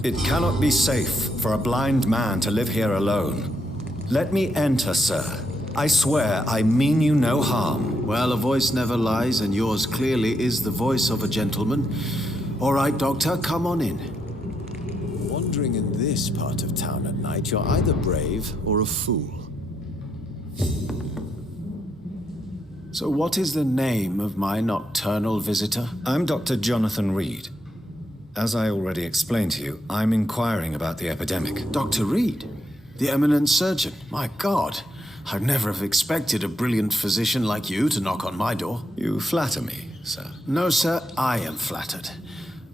It cannot be safe for a blind man to live here alone. Let me enter, sir. I swear I mean you no harm. Well, a voice never lies, and yours clearly is the voice of a gentleman. All right, Doctor, come on in. Wandering in this part of town at night, you're either brave or a fool. So what is the name of my nocturnal visitor? I'm Dr. Jonathan Reed. As I already explained to you, I'm inquiring about the epidemic. Dr. Reed? The eminent surgeon? My God, I'd never have expected a brilliant physician like you to knock on my door. You flatter me, sir. No, sir, I am flattered.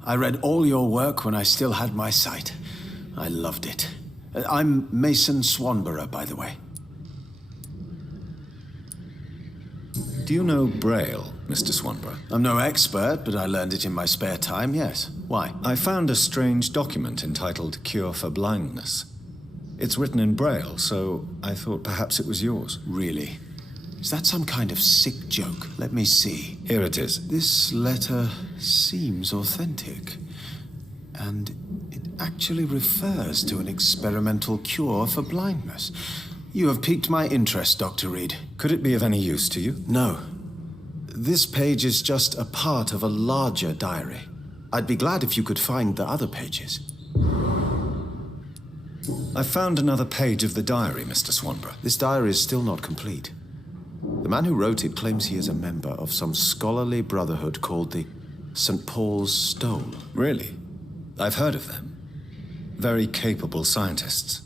I read all your work when I still had my sight. I loved it. I'm Mason Swanborough, by the way. Do you know Braille, Mr. Swanborough? I'm no expert, but I learned it in my spare time, yes. Why? I found a strange document entitled Cure for Blindness. It's written in Braille, so I thought perhaps it was yours. Really? Is that some kind of sick joke? Let me see. Here it is. This letter seems authentic. And it actually refers to an experimental cure for blindness. You have piqued my interest, Dr. Reed. Could it be of any use to you? No. This page is just a part of a larger diary. I'd be glad if you could find the other pages. I found another page of the diary, Mr. Swanborough. This diary is still not complete. The man who wrote it claims he is a member of some scholarly brotherhood called the St. Paul's Stole. Really? I've heard of them. Very capable scientists.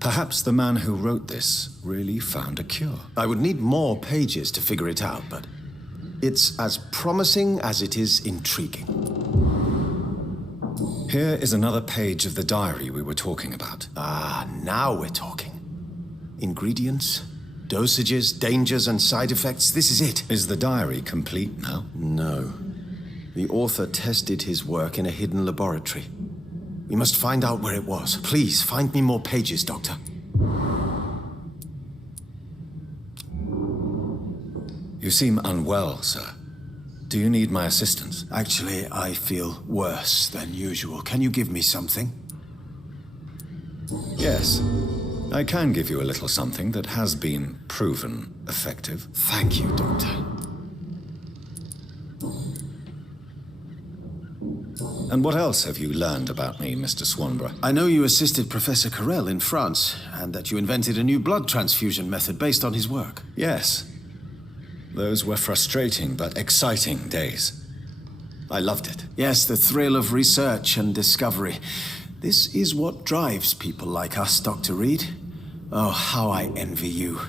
Perhaps the man who wrote this really found a cure. I would need more pages to figure it out, but it's as promising as it is intriguing. Here is another page of the diary we were talking about. Ah, now we're talking. Ingredients, dosages, dangers, and side effects. This is it. Is the diary complete now? No. The author tested his work in a hidden laboratory. We must find out where it was. Please, find me more pages, Doctor. You seem unwell, sir. Do you need my assistance? Actually, I feel worse than usual. Can you give me something? Yes. I can give you a little something that has been proven effective. Thank you, Doctor. And what else have you learned about me, Mr. Swanborough? I know you assisted Professor Carell in France, and that you invented a new blood transfusion method based on his work. Yes. Those were frustrating but exciting days. I loved it. Yes, the thrill of research and discovery. This is what drives people like us, Dr. Reed. Oh, how I envy you.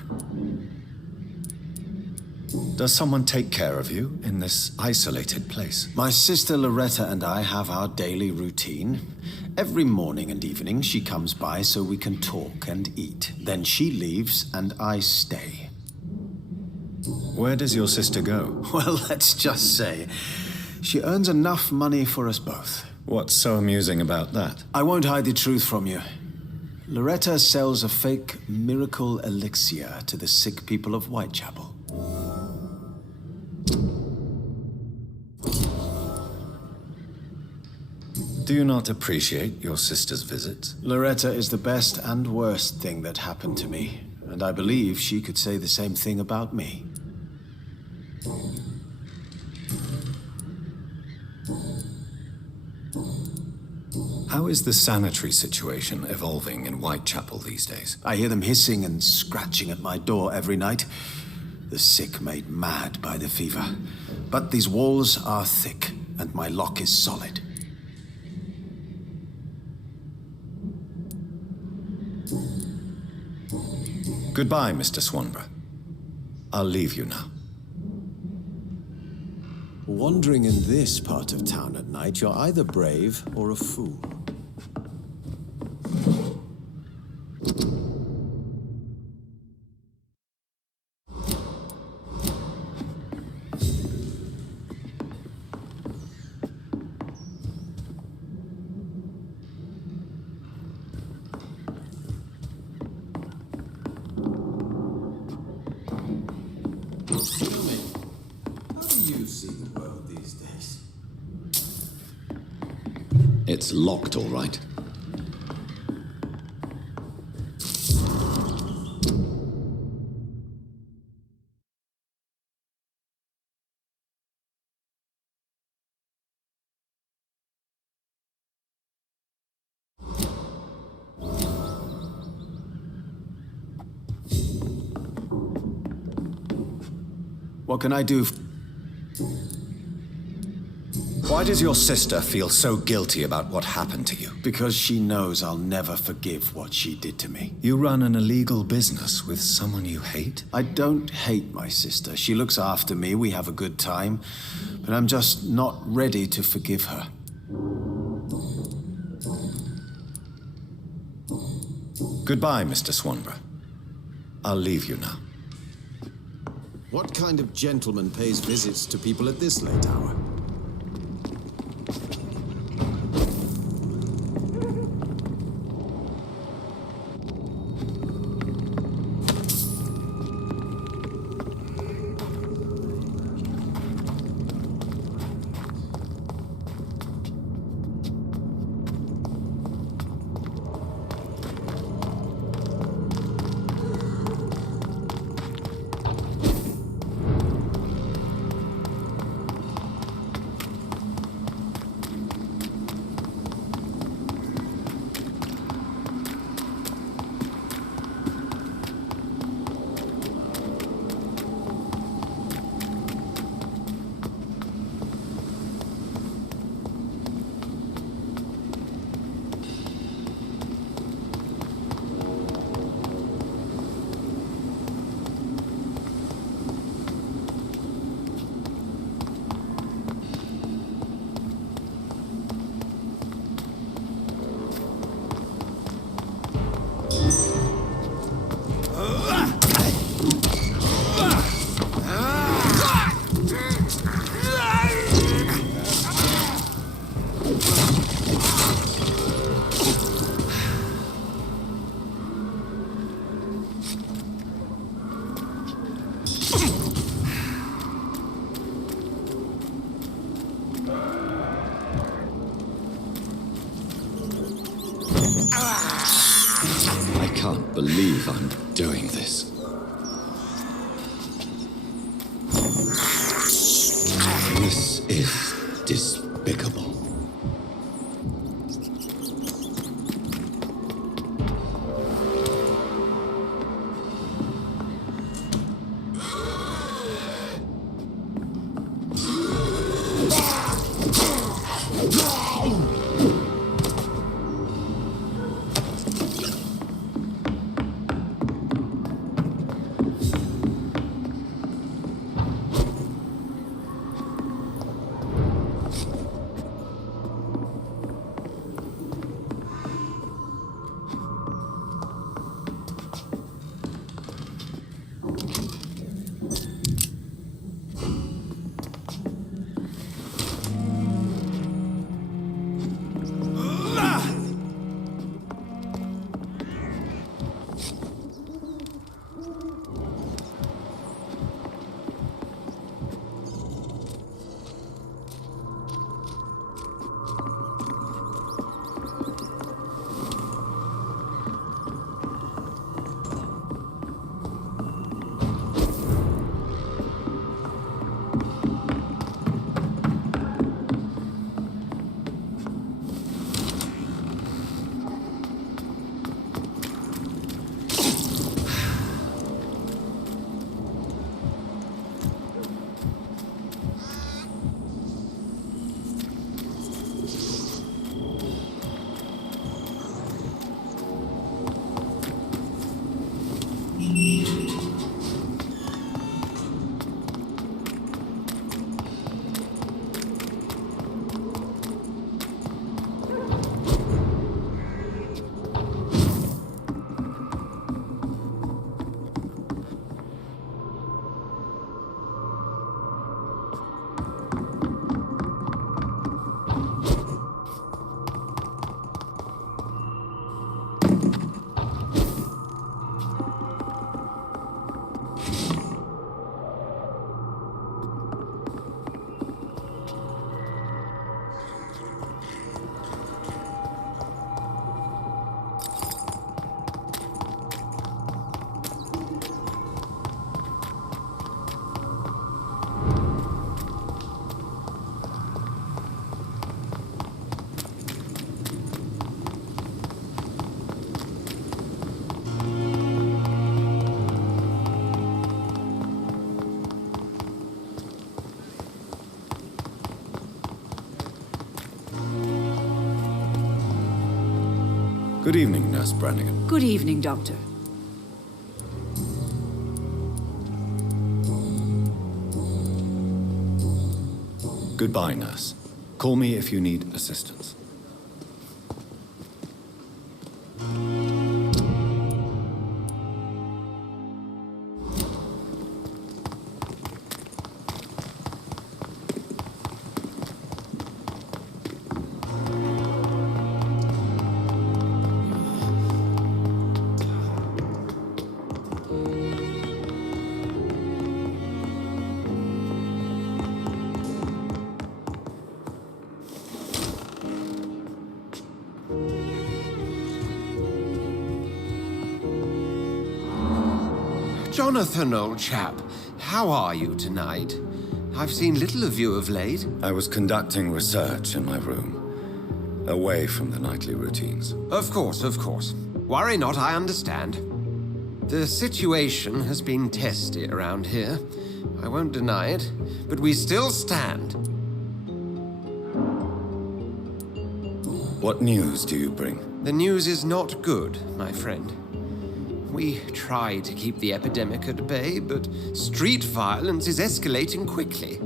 Does someone take care of you in this isolated place? My sister Loretta and I have our daily routine. Every morning and evening she comes by so we can talk and eat. Then she leaves and I stay. Where does your sister go? Well, let's just say, she earns enough money for us both. What's so amusing about that? I won't hide the truth from you. Loretta sells a fake miracle elixir to the sick people of Whitechapel. Do you not appreciate your sister's visits? Loretta is the best and worst thing that happened to me, and I believe she could say the same thing about me. How is the sanitary situation evolving in Whitechapel these days? I hear them hissing and scratching at my door every night. The sick made mad by the fever. But these walls are thick, and my lock is solid. Goodbye, Mr. Swanborough. I'll leave you now. Wandering in this part of town at night, you're either brave or a fool. It's locked, all right. What can I do? Why does your sister feel so guilty about what happened to you? Because she knows I'll never forgive what she did to me. You run an illegal business with someone you hate? I don't hate my sister. She looks after me, we have a good time. But I'm just not ready to forgive her. Goodbye, Mr. Swanborough. I'll leave you now. What kind of gentleman pays visits to people at this late hour? can't believe I'm doing this. This is despicable. Good evening, Nurse Brannigan. Good evening, Doctor. Goodbye, Nurse. Call me if you need assistance. Jonathan, old chap, how are you tonight? I've seen little of you of late. I was conducting research in my room, away from the nightly routines. Of course, of course. Worry not, I understand. The situation has been testy around here. I won't deny it, but we still stand. What news do you bring? The news is not good, my friend. We try to keep the epidemic at bay, but street violence is escalating quickly.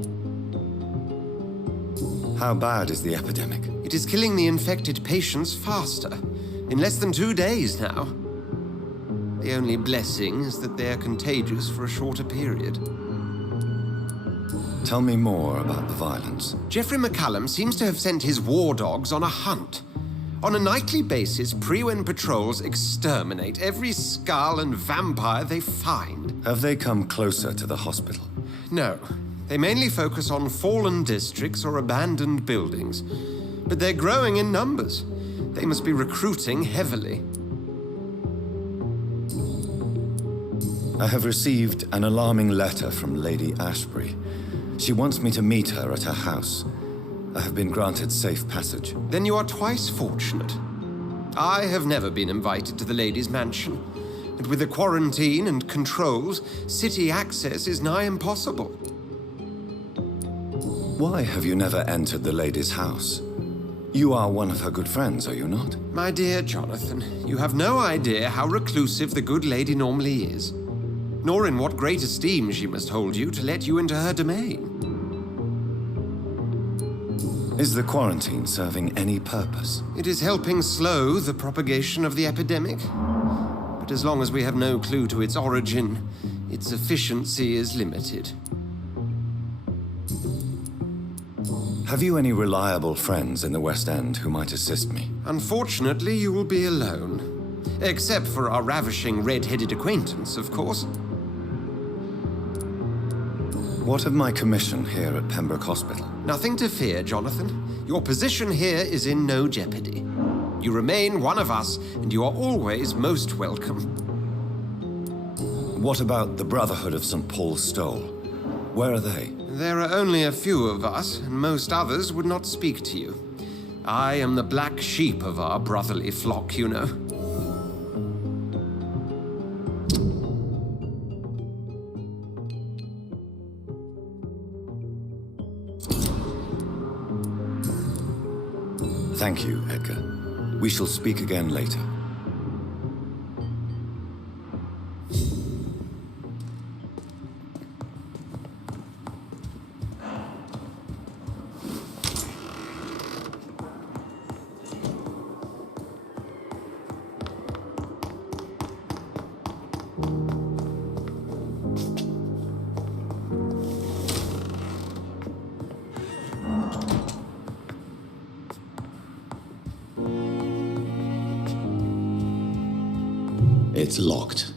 How bad is the epidemic? It is killing the infected patients faster, in less than 2 days now. The only blessing is that they are contagious for a shorter period. Tell me more about the violence. Geoffrey McCallum seems to have sent his war dogs on a hunt. On a nightly basis, Prewen patrols exterminate every skull and vampire they find. Have they come closer to the hospital? No. They mainly focus on fallen districts or abandoned buildings. But they're growing in numbers. They must be recruiting heavily. I have received an alarming letter from Lady Ashbury. She wants me to meet her at her house. I have been granted safe passage. Then you are twice fortunate. I have never been invited to the lady's mansion, and with the quarantine and controls, city access is nigh impossible. Why have you never entered the lady's house? You are one of her good friends, are you not? My dear Jonathan, you have no idea how reclusive the good lady normally is, nor in what great esteem she must hold you to let you into her domain. Is the quarantine serving any purpose? It is helping slow the propagation of the epidemic. But as long as we have no clue to its origin, its efficiency is limited. Have you any reliable friends in the West End who might assist me? Unfortunately, you will be alone. Except for our ravishing red-headed acquaintance, of course. What of my commission here at Pembroke Hospital? Nothing to fear, Jonathan. Your position here is in no jeopardy. You remain one of us, and you are always most welcome. What about the Brotherhood of St. Paul's Stole? Where are they? There are only a few of us, and most others would not speak to you. I am the black sheep of our brotherly flock, you know. Thank you, Edgar. We shall speak again later. It's locked.